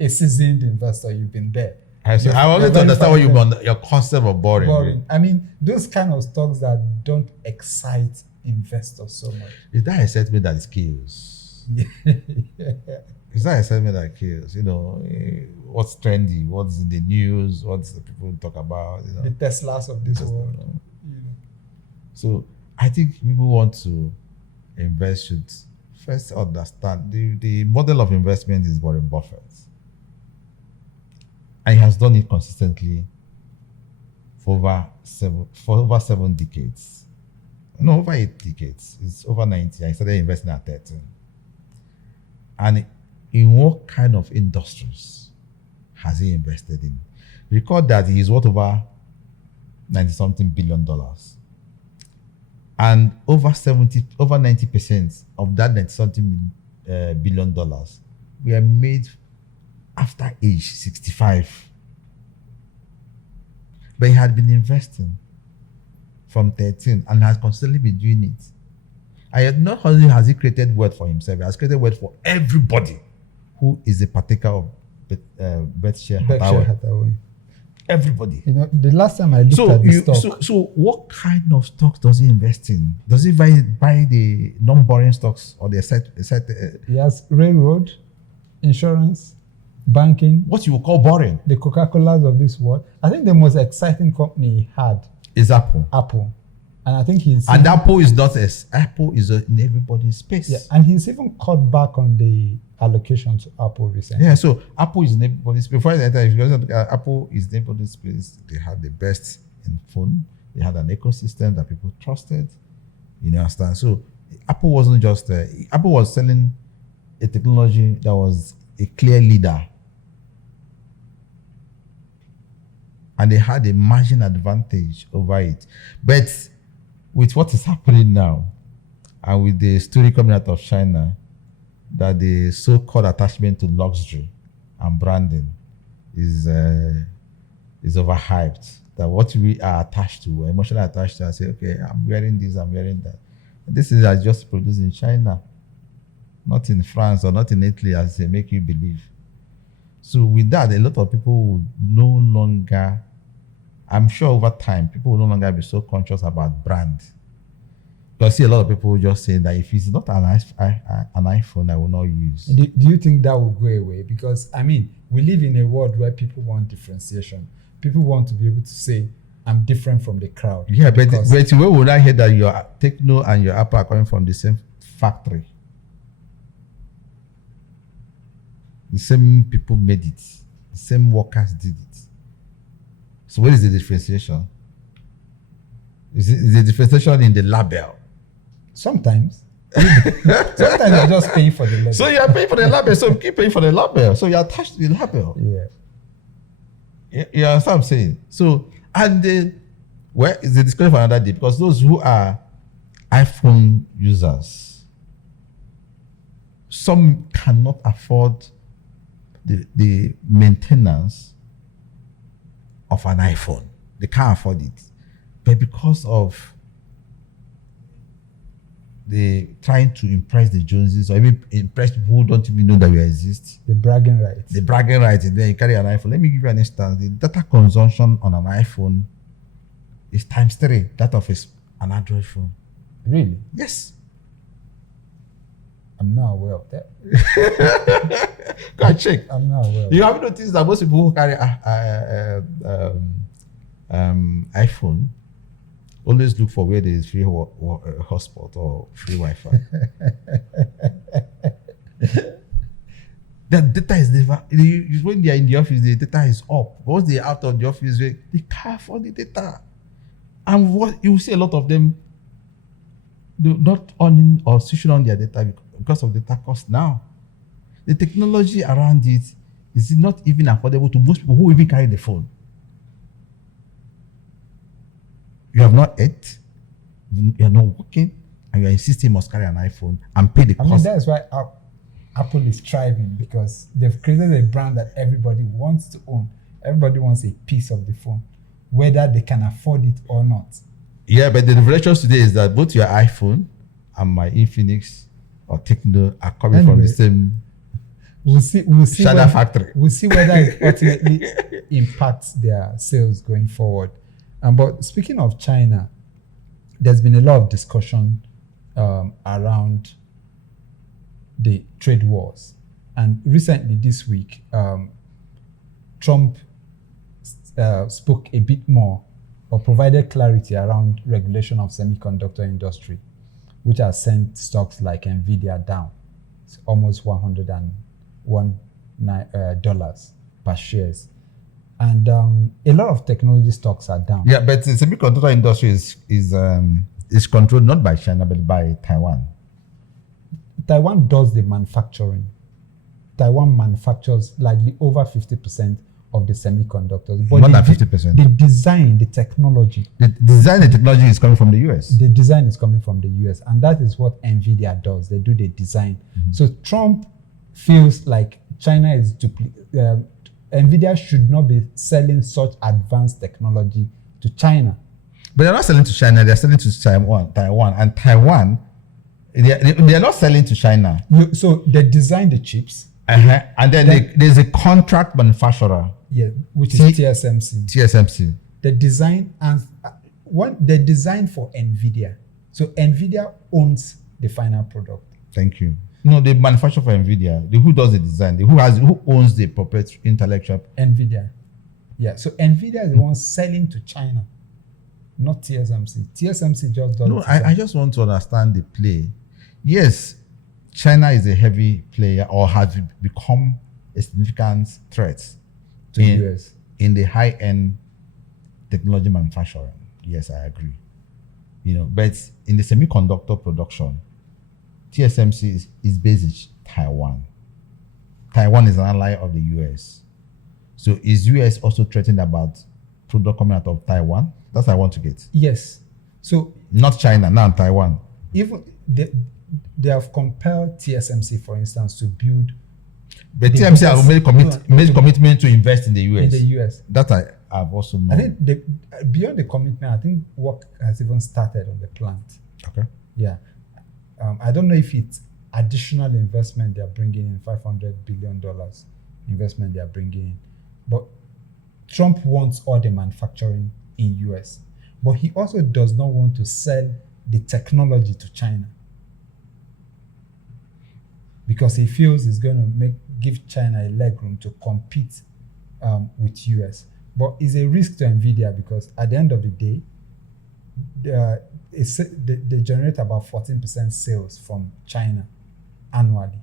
seasoned investor. You've been there. I wanted to understand what you mean, your concept of boring. Boring. I mean, those kind of stocks that don't excite investors so much. Is that excitement that kills? Is that excitement that kills? What's trendy? What's in the news? What's the people talk about? The Teslas of this world. So I think people want to invest should first understand the model of investment is Warren Buffett. And he has done it consistently for over 7 decades. No, over 8 decades. It's over 90. I started investing at 13. And in what kind of industries has he invested in? Record that he is worth over 90-something billion dollars. And over 90% of that 90-something billion dollars were made after age 65. But he had been investing from 13 and has constantly been doing it. And not only has he created wealth for himself, he has created wealth for everybody who is a partaker of Berkshire Hathaway. Everybody. You know, the last time I looked at the stock. So what kind of stocks does he invest in? Does he buy the non-boring stocks or the He has railroad, insurance, banking. What you would call boring? The Coca-Colas of this world. I think the most exciting company he had is Apple. And I think Apple is not Apple is in everybody's space. Yeah, and he's even cut back on the allocation to Apple recently. Yeah, so Apple is in everybody's space. Before that, if you look at Apple is in everybody's space. They had the best in phone. They had an ecosystem that people trusted. You understand? So Apple wasn't just Apple was selling a technology that was a clear leader. And they had a margin advantage over it. But with what is happening now, and with the story coming out of China, that the so-called attachment to luxury and branding is overhyped. That what we are attached to, we're emotionally attached to, I say, okay, I'm wearing this, I'm wearing that. And this is just produced in China, not in France or not in Italy, as they make you believe. So with that, a lot of people would no longer, I'm sure over time, people will no longer be so conscious about brand. Because I see a lot of people just saying that if it's not an iPhone, I will not use. Do you think that will go away? Because, I mean, we live in a world where people want differentiation. People want to be able to say, I'm different from the crowd. Yeah, but where would I hear that your Techno and your Apple are coming from the same factory? The same people made it. The same workers did it. So what is the differentiation? Is the differentiation in the label? Sometimes. Sometimes you're just paying for the label. So you're paying for the label, so keep paying for the label. So you're attached to the label. Yeah. You understand what I'm saying? So, and where is the discussion for another day? Because those who are iPhone users, some cannot afford the maintenance of an iPhone. They can't afford it. But because of the trying to impress the Joneses or even impress people who don't even know that you exist. The bragging rights. And then you carry an iPhone. Let me give you an instance. The data consumption on an iPhone is times 3 that of an Android phone. Really? Yes. I'm not aware of that. Go and check. I'm not aware. You have noticed that most people who carry iPhone always look for where there is free hotspot or free Wi-Fi. The data is never. When they are in the office, the data is up. Once they are out of the office, they can't afford the data. And what you see, a lot of them do not owning or switching on their data because of data cost now. The technology around it is not even affordable to most people who even carry the phone. You have not ate, you are not working, and you are insisting you must carry an iPhone and pay the cost. I mean, that's why Apple is thriving, because they've created a brand that everybody wants to own. Everybody wants a piece of the phone, whether they can afford it or not. Yeah, but the revelation today is that both your iPhone and my Infinix or Techno are coming from the same shadow factory. We'll see whether it ultimately impacts their sales going forward. But speaking of China, there's been a lot of discussion around the trade wars. And recently this week, Trump spoke a bit more or provided clarity around regulation of semiconductor industry, which has sent stocks like Nvidia down. It's almost $101 per shares. And a lot of technology stocks are down. Yeah, but the semiconductor industry is controlled not by China, but by Taiwan. Taiwan does the manufacturing. Taiwan manufactures likely over 50% of the semiconductors. More than 50%. The design, the technology. The design and technology is coming from the US. The design is coming from the US, and that is what Nvidia does. They do the design. So Trump feels like China is Nvidia should not be selling such advanced technology to China. But they're not selling to China, they're selling to Taiwan. And Taiwan, they are not selling to China. So they design the chips. And then there's a contract manufacturer. Yeah, which is TSMC. TSMC. The design they design for Nvidia. So Nvidia owns the final product. Thank you. No, they manufacture for Nvidia. Who does the design? Who owns the proprietary intellectual? Nvidia. Yeah. So Nvidia is the one selling to China, not TSMC. TSMC just does. No, I just want to understand the play. Yes, China is a heavy player or has become a significant threat to the US in the high-end technology manufacturing. Yes, I agree. But in the semiconductor production, TSMC is based in Taiwan. Taiwan is an ally of the US. So is US also threatened about product coming out of Taiwan? That's what I want to get. Yes. So not China, now Taiwan. Even they have compelled TSMC, for instance, to build. But TSMC have made commitment to invest in the US. In the US. That I've also known. I think beyond the commitment, I think work has even started on the plant. Okay. Yeah. I don't know if it's additional investment they are bringing in, $500 billion investment they are bringing in. But Trump wants all the manufacturing in US. But he also does not want to sell the technology to China, because he feels it's going to give China a leg room to compete with US. But it's a risk to Nvidia, because at the end of the day, they generate about 14% sales from China annually,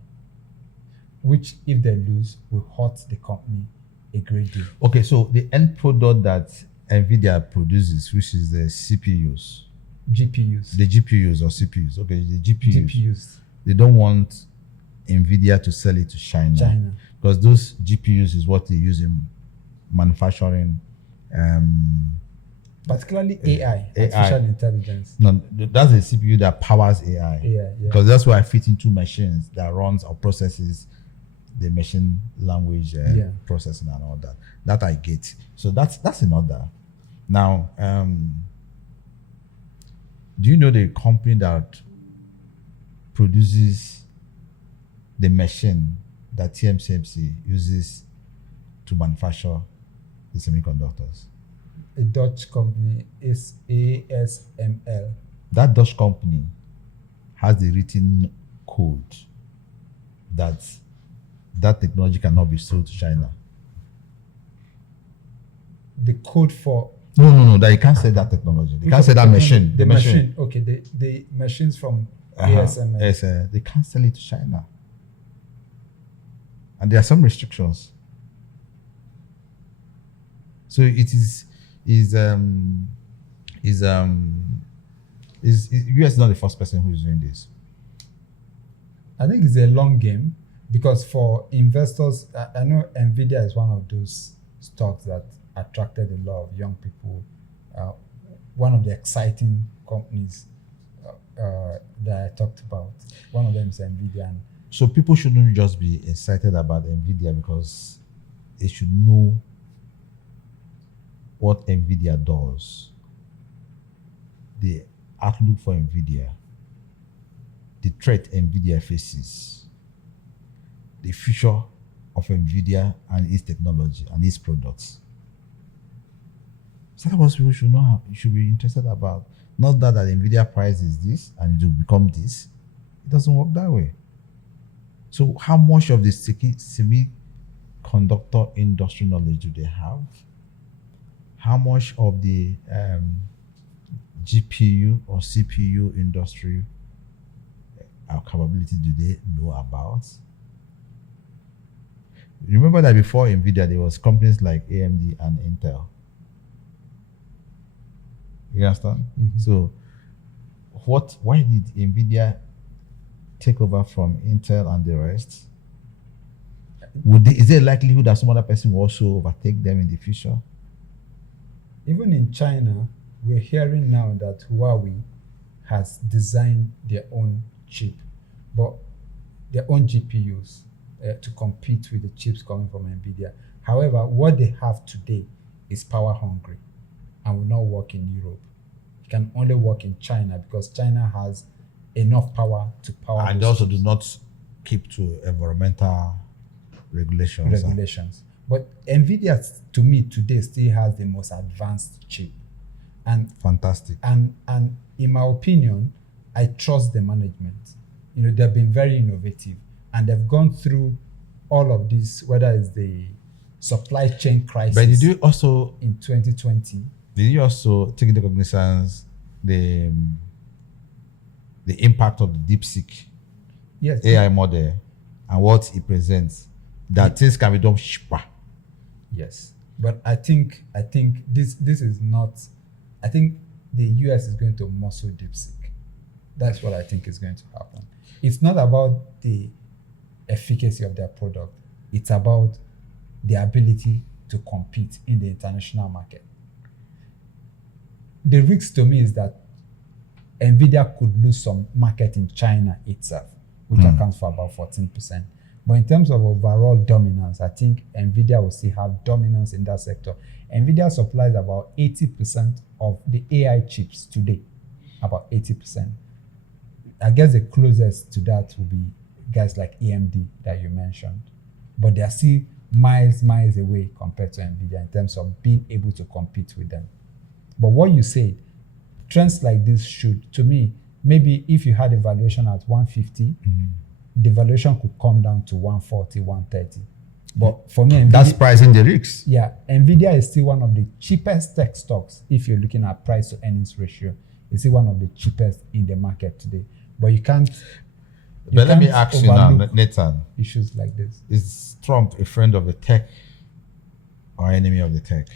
which, if they lose, will hurt the company a great deal. Okay, so the end product that Nvidia produces, which is the GPUs, the GPUs or CPUs. Okay, the GPUs. They don't want Nvidia to sell it to China. Because those GPUs is what they use in manufacturing. Particularly AI, artificial intelligence. No, that's a CPU that powers AI. Yeah. Because that's why I fit into machines that runs or processes the machine language processing and all that. That I get. So that's in order. Now, do you know the company that produces the machine that TSMC uses to manufacture the semiconductors? A Dutch company is ASML. That Dutch company has the written code that technology cannot be sold to China. The code for no, that you can't sell that technology. They can't sell that machine. The machine. Okay, the machines from ASML. Yes, they can't sell it to China, and there are some restrictions. So it is US is not the first person who is doing this. I think it's a long game, because for investors, I know Nvidia is one of those stocks that attracted a lot of young people. One of the exciting companies that I talked about. One of them is Nvidia. So people shouldn't just be excited about Nvidia, because they should know what Nvidia does, the outlook for Nvidia, the threat Nvidia faces, the future of Nvidia and its technology and its products. So that's what people should know. You should be interested about. Not that Nvidia price is this and it will become this. It doesn't work that way. So how much of the semiconductor industry knowledge do they have? How much of the GPU or CPU industry capability do they know about? Remember that before Nvidia, there was companies like AMD and Intel. You understand? Mm-hmm. So, why did Nvidia take over from Intel and the rest? Is there a likelihood that some other person will also overtake them in the future? Even in China, we're hearing now that Huawei has designed their own chip, but their own GPUs to compete with the chips coming from Nvidia. However, what they have today is power hungry and will not work in Europe. It can only work in China because China has enough power to power. And they also do not keep to environmental regulations. But Nvidia, to me, today still has the most advanced chip. And fantastic. And in my opinion, I trust the management. They've been very innovative and they've gone through all of this, whether it's the supply chain crisis. But did you also in 2020? Did you also take into cognizance the impact of the DeepSeek AI model and what it presents? That things can be done cheaper. Yes, but I think this is not. I think the US is going to muscle DeepSeek. That's what I think is going to happen. It's not about the efficacy of their product. It's about the ability to compete in the international market. The risk to me is that Nvidia could lose some market in China itself, which accounts for about 14%. But in terms of overall dominance, I think Nvidia will still have dominance in that sector. Nvidia supplies about 80% of the AI chips today, about 80%. I guess the closest to that will be guys like AMD that you mentioned. But they are still miles away compared to Nvidia in terms of being able to compete with them. But what you said, trends like this should, to me, maybe if you had a valuation at 150, the valuation could come down to 140, 130. But for me, Nvidia, that's pricing the risks. Yeah, Nvidia is still one of the cheapest tech stocks. If you're looking at price to earnings ratio, it's still one of the cheapest in the market today. But you can't. But let me ask you now, Nathan. Issues like this. Is Trump a friend of the tech or enemy of the tech?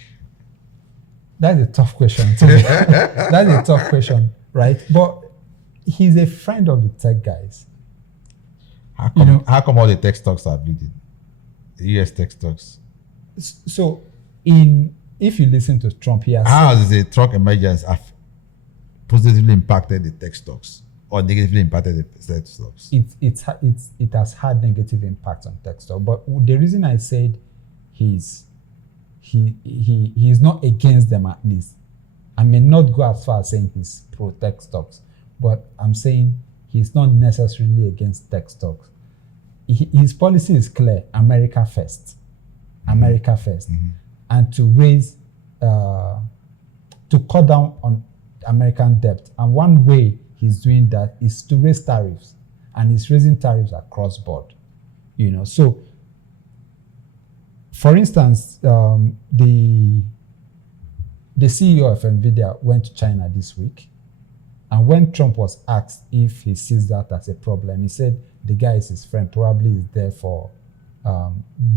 That's a tough question. That's a tough question, right? But he's a friend of the tech guys. How come all the tech stocks are bleeding? The US tech stocks. So, if you listen to Trump, he has how has the Trump emergence positively impacted the tech stocks or negatively impacted the tech stocks? It has had negative impact on tech stocks. But the reason I said he's not against them, at least, I may not go as far as saying he's pro tech stocks, but I'm saying he's not necessarily against tech stocks. His policy is clear: America first, America first, and to raise, to cut down on American debt. And one way he's doing that is to raise tariffs, and he's raising tariffs across board. So, for instance, the CEO of Nvidia went to China this week, and when Trump was asked if he sees that as a problem, he said the guy is his friend, probably is there for,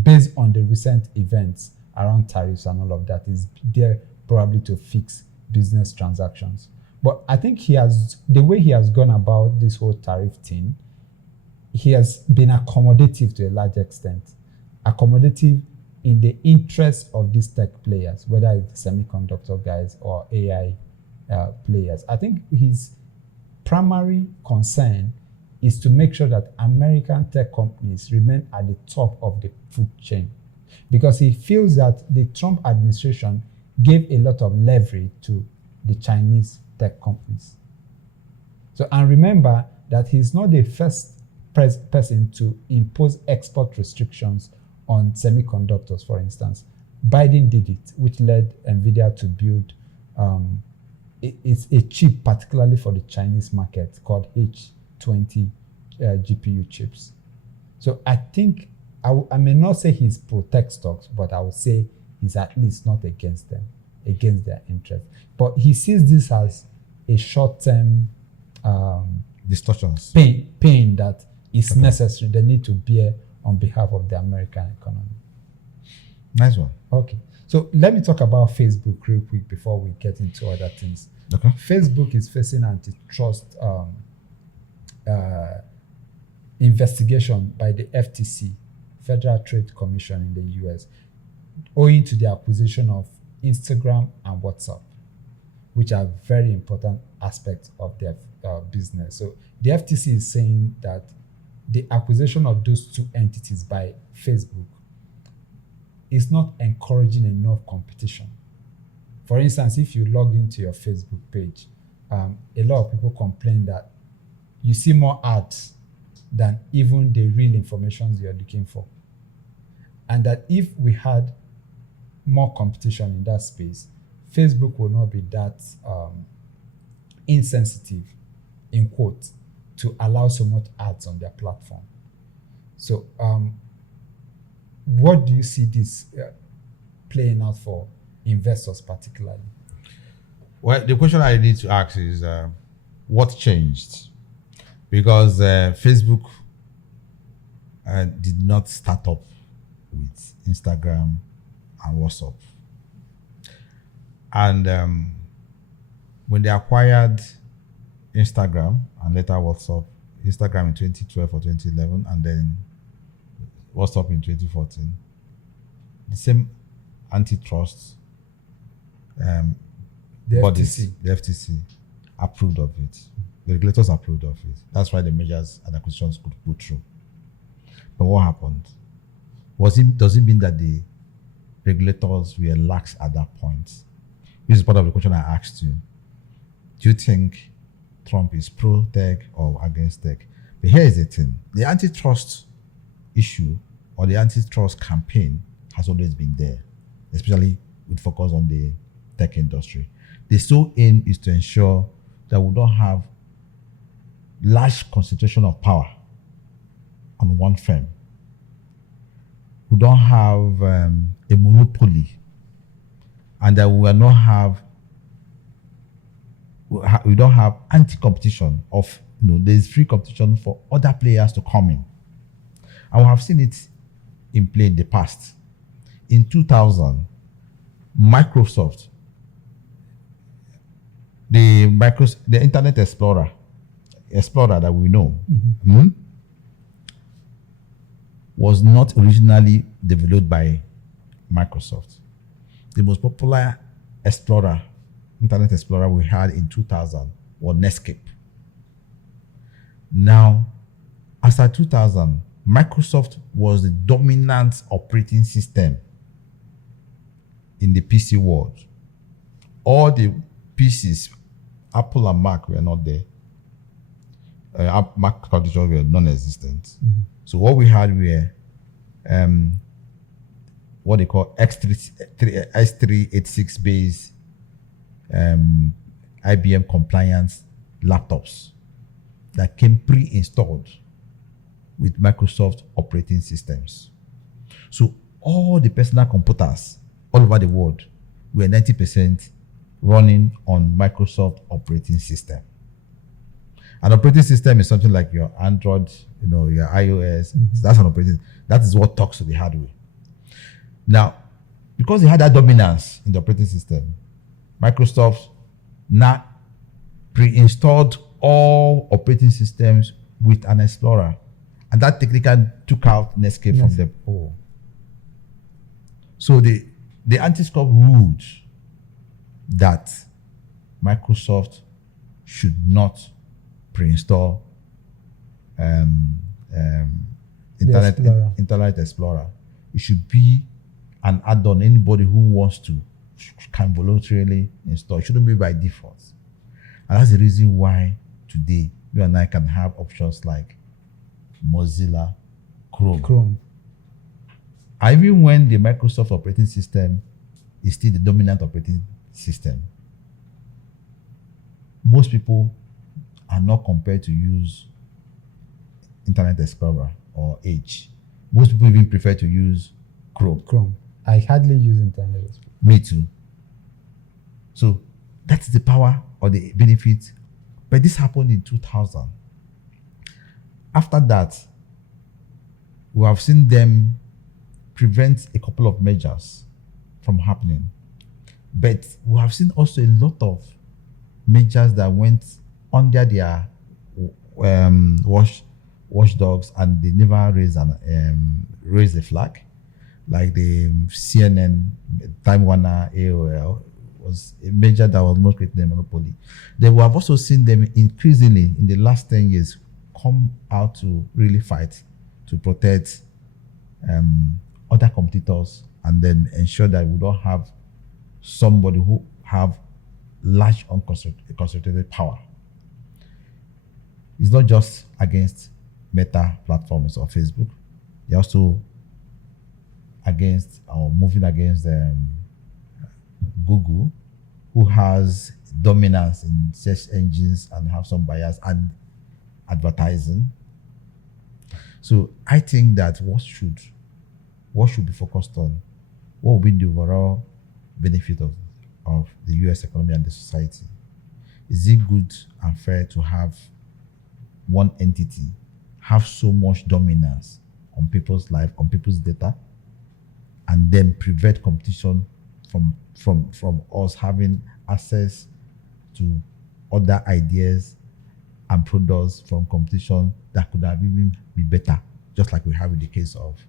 based on the recent events around tariffs and all of that, is there probably to fix business transactions. But I think the way he has gone about this whole tariff thing, he has been accommodative to a large extent, accommodative in the interest of these tech players, whether it's the semiconductor guys or AI players. I think his primary concern is to make sure that American tech companies remain at the top of the food chain, because he feels that the Trump administration gave a lot of leverage to the Chinese tech companies. So, and remember that he's not the first person to impose export restrictions on semiconductors, for instance. Biden did it, which led Nvidia to build it's a chip particularly for the Chinese market called H20 GPU chips. So I think I may not say he's pro tech stocks, but I would say he's at least not against them, against their interest. But he sees this as a short-term distortions, pain that is necessary. They need to bear on behalf of the American economy. Nice one. Okay. So let me talk about Facebook real quick before we get into other things. Okay. Facebook is facing antitrust investigation by the FTC Federal Trade Commission in the US, owing to the acquisition of Instagram and WhatsApp, which are very important aspects of their business. So the FTC is saying that the acquisition of those two entities by Facebook is not encouraging enough competition. For instance, if you log into your Facebook page, a lot of people complain that you see more ads than even the real information you're looking for. And that if we had more competition in that space, Facebook will not be that insensitive, in quotes, to allow so much ads on their platform. So what do you see this playing out for investors particularly? Well, the question I need to ask is what changed? Because Facebook did not start up with Instagram and WhatsApp. And when they acquired Instagram and later WhatsApp, Instagram in 2012 or 2011, and then WhatsApp in 2014, the same antitrust bodies, the FTC, approved of it. The regulators approved of it. That's why the mergers and acquisitions could go through. But what happened? Does it mean that the regulators were lax at that point? This is part of the question I asked you. Do you think Trump is pro-tech or against tech? But here is the thing. The antitrust issue or the antitrust campaign has always been there, especially with focus on the tech industry. The sole aim is to ensure that we don't have large concentration of power on one firm. We don't have a monopoly, and that we will not have we don't have anti-competition of, there's free competition for other players to come in. And we have seen it in play in the past. In 2000, Microsoft, the Internet Explorer that we know, was not originally developed by Microsoft. The most popular Internet Explorer we had in 2000 was Netscape. Now, after 2000, Microsoft was the dominant operating system in the PC world. All the PCs, Apple and Mac, were not there. Mac computers were non-existent. So what we had were what they call X386 based IBM compliance laptops that came pre-installed with Microsoft operating systems. So all the personal computers all over the world were 90% running on Microsoft operating system. An operating system is something like your Android, your iOS. So that's an operating. That is what talks to the hardware. Now, because they had that dominance in the operating system, Microsoft now pre-installed all operating systems with an Explorer, and that technically took out Netscape from them all. So the antitrust ruled that Microsoft should not pre-install Internet Explorer. It should be an add-on. Anybody who wants to can voluntarily install. It shouldn't be by default. And that's the reason why today you and I can have options like Mozilla, Chrome. And even when the Microsoft operating system is still the dominant operating system, most people are not compelled to use Internet Explorer or Edge. Most people even prefer to use Chrome. I hardly use Internet Explorer. Me too. So that's the power or the benefit. But this happened in 2000. After that, we have seen them prevent a couple of measures from happening. But we have seen also a lot of measures that went under their watchdogs, and they never raise a flag. Like the CNN, Time Warner, AOL was a major that was not creating a monopoly. Then we have also seen them increasingly in the last 10 years come out to really fight to protect other competitors, and then ensure that we don't have somebody who have large concentrated power. It's not just against Meta platforms or Facebook. They're also against or moving against Google, who has dominance in search engines and have some bias and advertising. So I think that what should be focused on, what will be the overall benefit of the US economy and the society? Is it good and fair to have one entity have so much dominance on people's life, on people's data, and then prevent competition from us having access to other ideas and products from competition that could have even be better, just like we have in the case of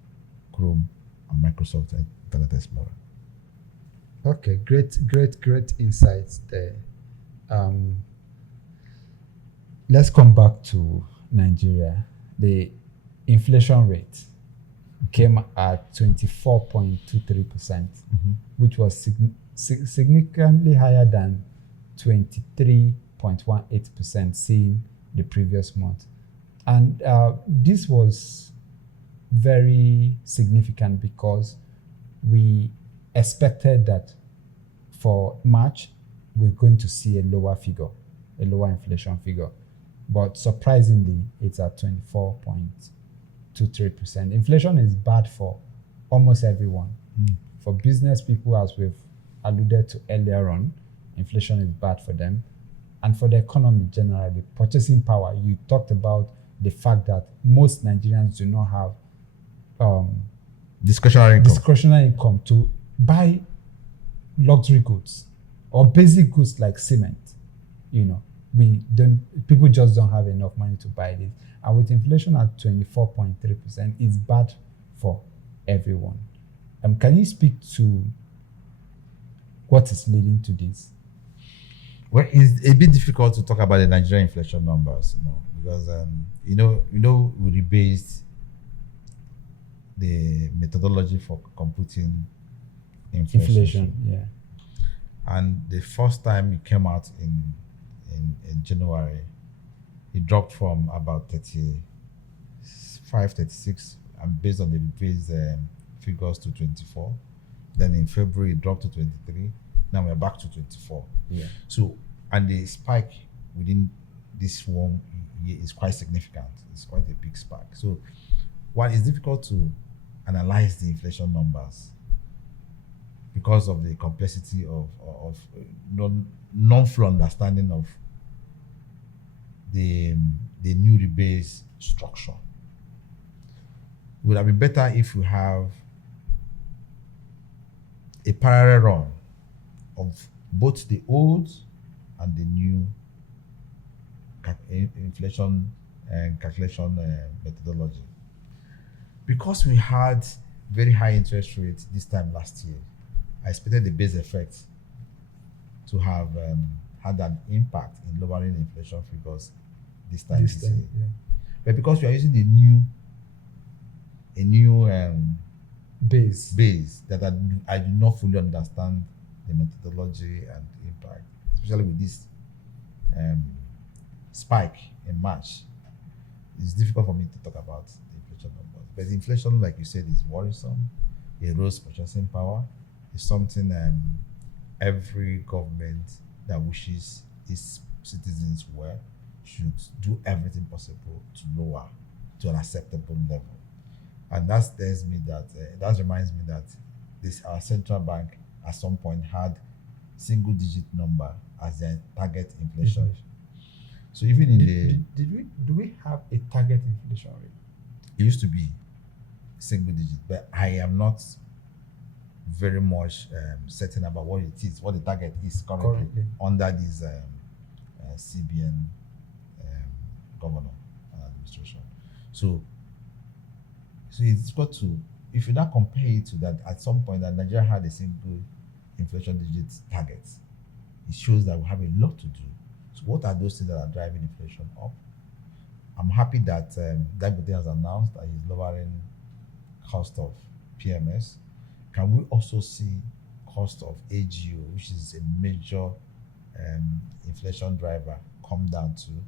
Chrome and Microsoft and Internet Explorer? Okay, great insights there. Let's come back to Nigeria. The inflation rate came at 24.23%, which was significantly higher than 23.18% seen the previous month. And this was very significant because we expected that for March, we're going to see a lower inflation figure. But surprisingly, it's at 24.23%. Inflation is bad for almost everyone. For business people, as we've alluded to earlier on, inflation is bad for them. And for the economy generally, purchasing power, you talked about the fact that most Nigerians do not have discretionary income to buy luxury goods or basic goods like cement. People just don't have enough money to buy this. And with inflation at 24.3%, it's bad for everyone. Can you speak to what is leading to this? Well, it's a bit difficult to talk about the Nigerian inflation numbers, because we rebased the methodology for computing inflation. Yeah. And the first time it came out in January, it dropped from about 35, 36, and based on the rebased figures to 24. Then in February, it dropped to 23. Now we're back to 24. Yeah. So, and the spike within this 1 year is quite significant. It's quite a big spike. So, one, it's difficult to analyze the inflation numbers because of the complexity of non-full understanding of the new rebase structure. It would have been better if we have a parallel run of both the old and the new inflation calculation methodology. Because we had very high interest rates this time last year, I expected the base effect to have had an impact in lowering inflation figures this time. Yeah. But because we are using a new base that I do not fully understand the methodology and the impact, especially with this spike in March, it's difficult for me to talk about the inflation numbers. But the inflation, like you said, is worrisome. It erodes purchasing power. It's something every government that wishes its citizens well should do everything possible to lower to an acceptable level. And that reminds me that our central bank at some point had single-digit number as their target inflation. Mm-hmm. So even in do we have a target inflation rate? It used to be single digit, but I am not very much certain about what it is, what the target is currently. Under this CBN governor and administration. So it's got to, if you now compare it to that, at some point that Nigeria had a single inflation digit target, it shows that we have a lot to do. So what are those things that are driving inflation up? I'm happy that Dangote has announced that he's lowering cost of PMS. Can we also see cost of AGO, which is a major inflation driver, come down too?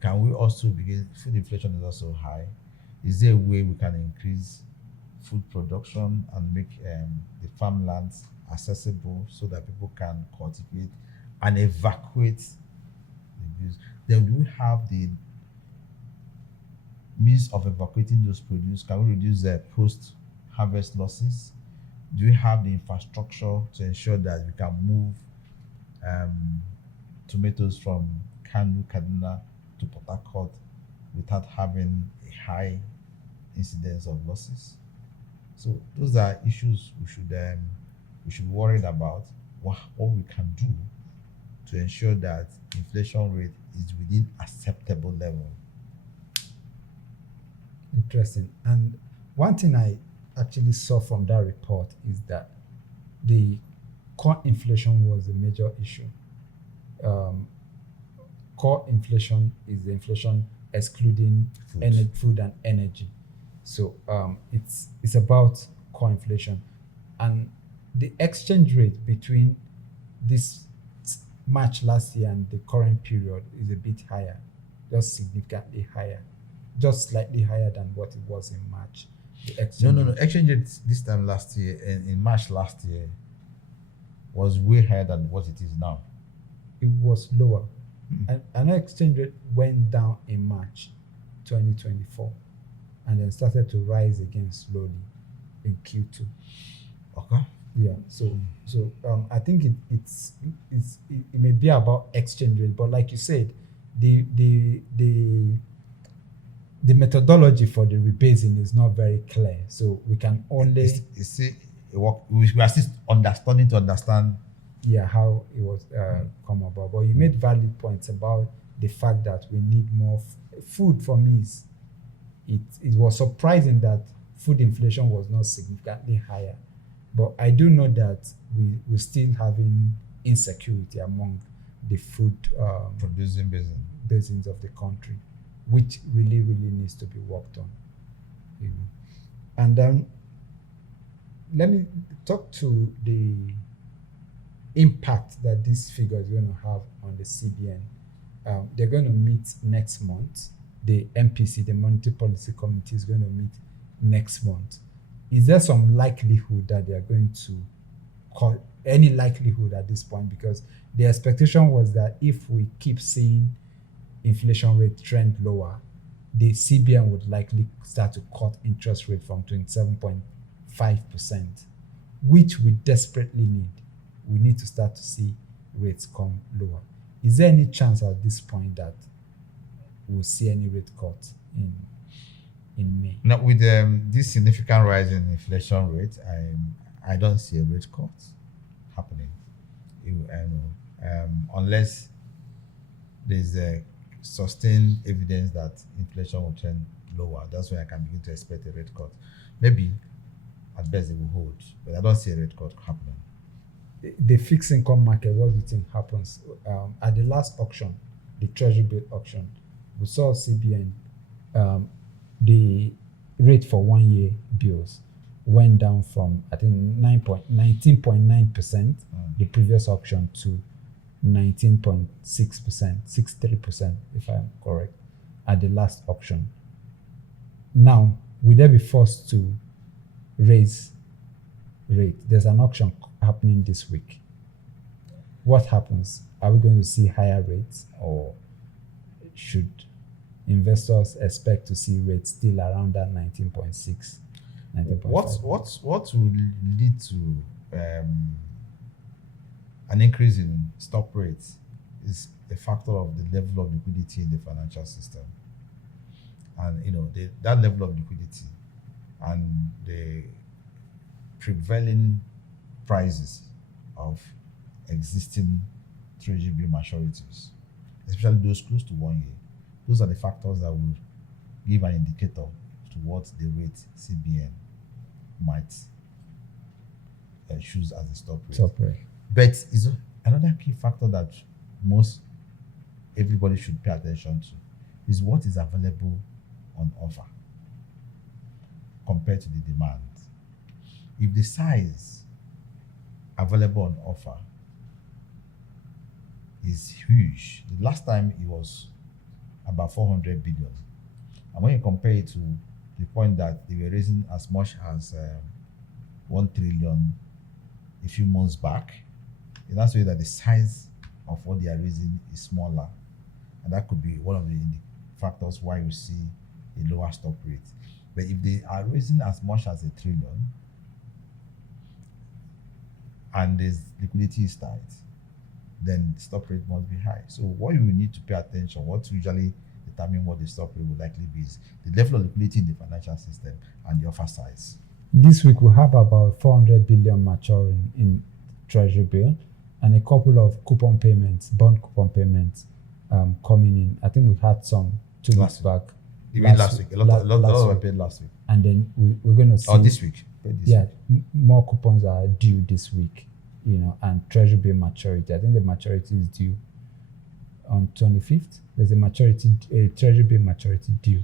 Can we also begin, food inflation is also high. Is there a way we can increase food production and make the farmlands accessible so that people can cultivate and evacuate the goods? Then do we have the means of evacuating those produce? Can we reduce the post-harvest losses? Do we have the infrastructure to ensure that we can move tomatoes from Kanu, Kaduna to Port Harcourt without having a high incidence of losses? So those are issues we should be worried about. What we can do to ensure that inflation rate is within acceptable level. Interesting. And one thing I actually saw from that report is that the core inflation was a major issue. Core inflation is the inflation excluding food and energy. So it's about core inflation, and the exchange rate between this March last year and the current period is a bit higher, just significantly higher, just slightly higher than what it was in March. The exchange No. Exchange rate this time last year, in March last year, was way higher than what it is now. It was lower. And an exchange rate went down in March 2024 and then started to rise again slowly in Q2. Okay. Yeah. So I think it may be about exchange rate, but like you said, the methodology for the rebasing is not very clear. So we can only we are still understanding to understand how it was come about. But you made valid points about the fact that we need more food. For me, it was surprising that food inflation was not significantly higher. But I do know that we're still having insecurity among the food producing basins of the country, which really, really needs to be worked on. You know. And then let me talk to the impact that this figure is going to have on the CBN. They're going to meet next month. The MPC, the Monetary Policy Committee, is going to meet next month. Is there some likelihood that they are going to call any likelihood at this point? Because the expectation was that if we keep seeing inflation rate trend lower, the CBN would likely start to cut interest rate from 27.5%, which we desperately need. We need to start to see rates come lower. Is there any chance at this point that we'll see any rate cut in May? Now, with this significant rise in inflation rate, I don't see a rate cut happening. Unless there's a sustained evidence that inflation will trend lower, that's when I can begin to expect a rate cut. Maybe at best it will hold, but I don't see a rate cut happening. The fixed income market, what do you think happens? At the last auction, the Treasury bill auction, we saw CBN, the rate for 1 year bills went down from, I think, 19.9% the previous auction to 19.6%, 63%, if I'm correct, at the last auction. Now, will they be forced to raise rate? There's an auction happening this week. What happens? Are we going to see higher rates, or should investors expect to see rates still around that 19.6, 19.5? What will lead to an increase in stock rates is a factor of the level of liquidity in the financial system, and that level of liquidity and the prevailing prices of existing Treasury bill maturities, especially those close to 1 year. Those are the factors that will give an indicator to what the rate CBN might choose as a stop rate. Top rate. But is another key factor that everybody should pay attention to is what is available on offer compared to the demand. If the size available on offer is huge, the last time it was about 400 billion, and when you compare it to the point that they were raising as much as 1 trillion a few months back, in that way that the size of what they are raising is smaller, and that could be one of the factors why you see a lower stop rate. But if they are raising as much as 1 trillion and the liquidity is tight, then the stop rate must be high. So what you will need to pay attention, what usually determine what the stop rate will likely be, is the level of liquidity in the financial system and the offer size. This week we have about 400 billion maturing in Treasury bill and a couple of coupon payments, bond coupon payments coming in. I think we had some 2 weeks back. Even last week. A lot of them paid last week. And then we're going to see. Or this week. More coupons are due this week, and Treasury bill maturity. I think the maturity is due on 25th. There's a Treasury bill maturity due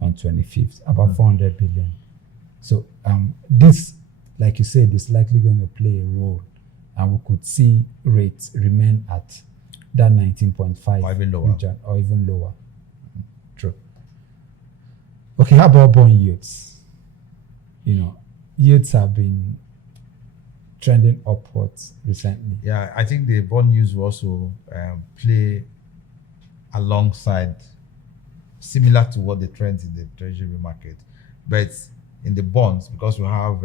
on 25th, about 400 billion. So this, like you said, is likely going to play a role, and we could see rates remain at that 19.5 or even lower. Region, or even lower. True. Okay, how about bond yields? Yields have been trending upwards recently. Yeah, I think the bond yields will also play alongside, similar to what the trends in the treasury market. But in the bonds, because we have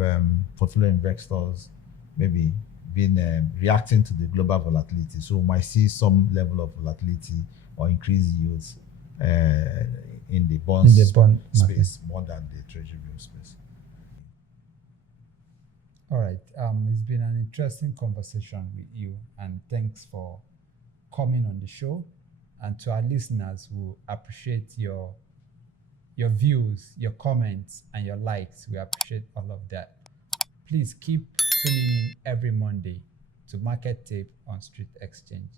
portfolio investors maybe been reacting to the global volatility, so we might see some level of volatility or increased yields in the bond space market, more than the treasury bill space. All right, it's been an interesting conversation with you, and thanks for coming on the show. And to our listeners, we appreciate your views, your comments, and your likes. We appreciate all of that. Please keep tuning in every Monday to Market Tape on Street Exchange.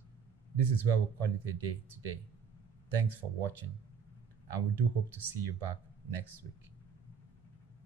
This is where we call it a day today. Thanks for watching, and we do hope to see you back next week.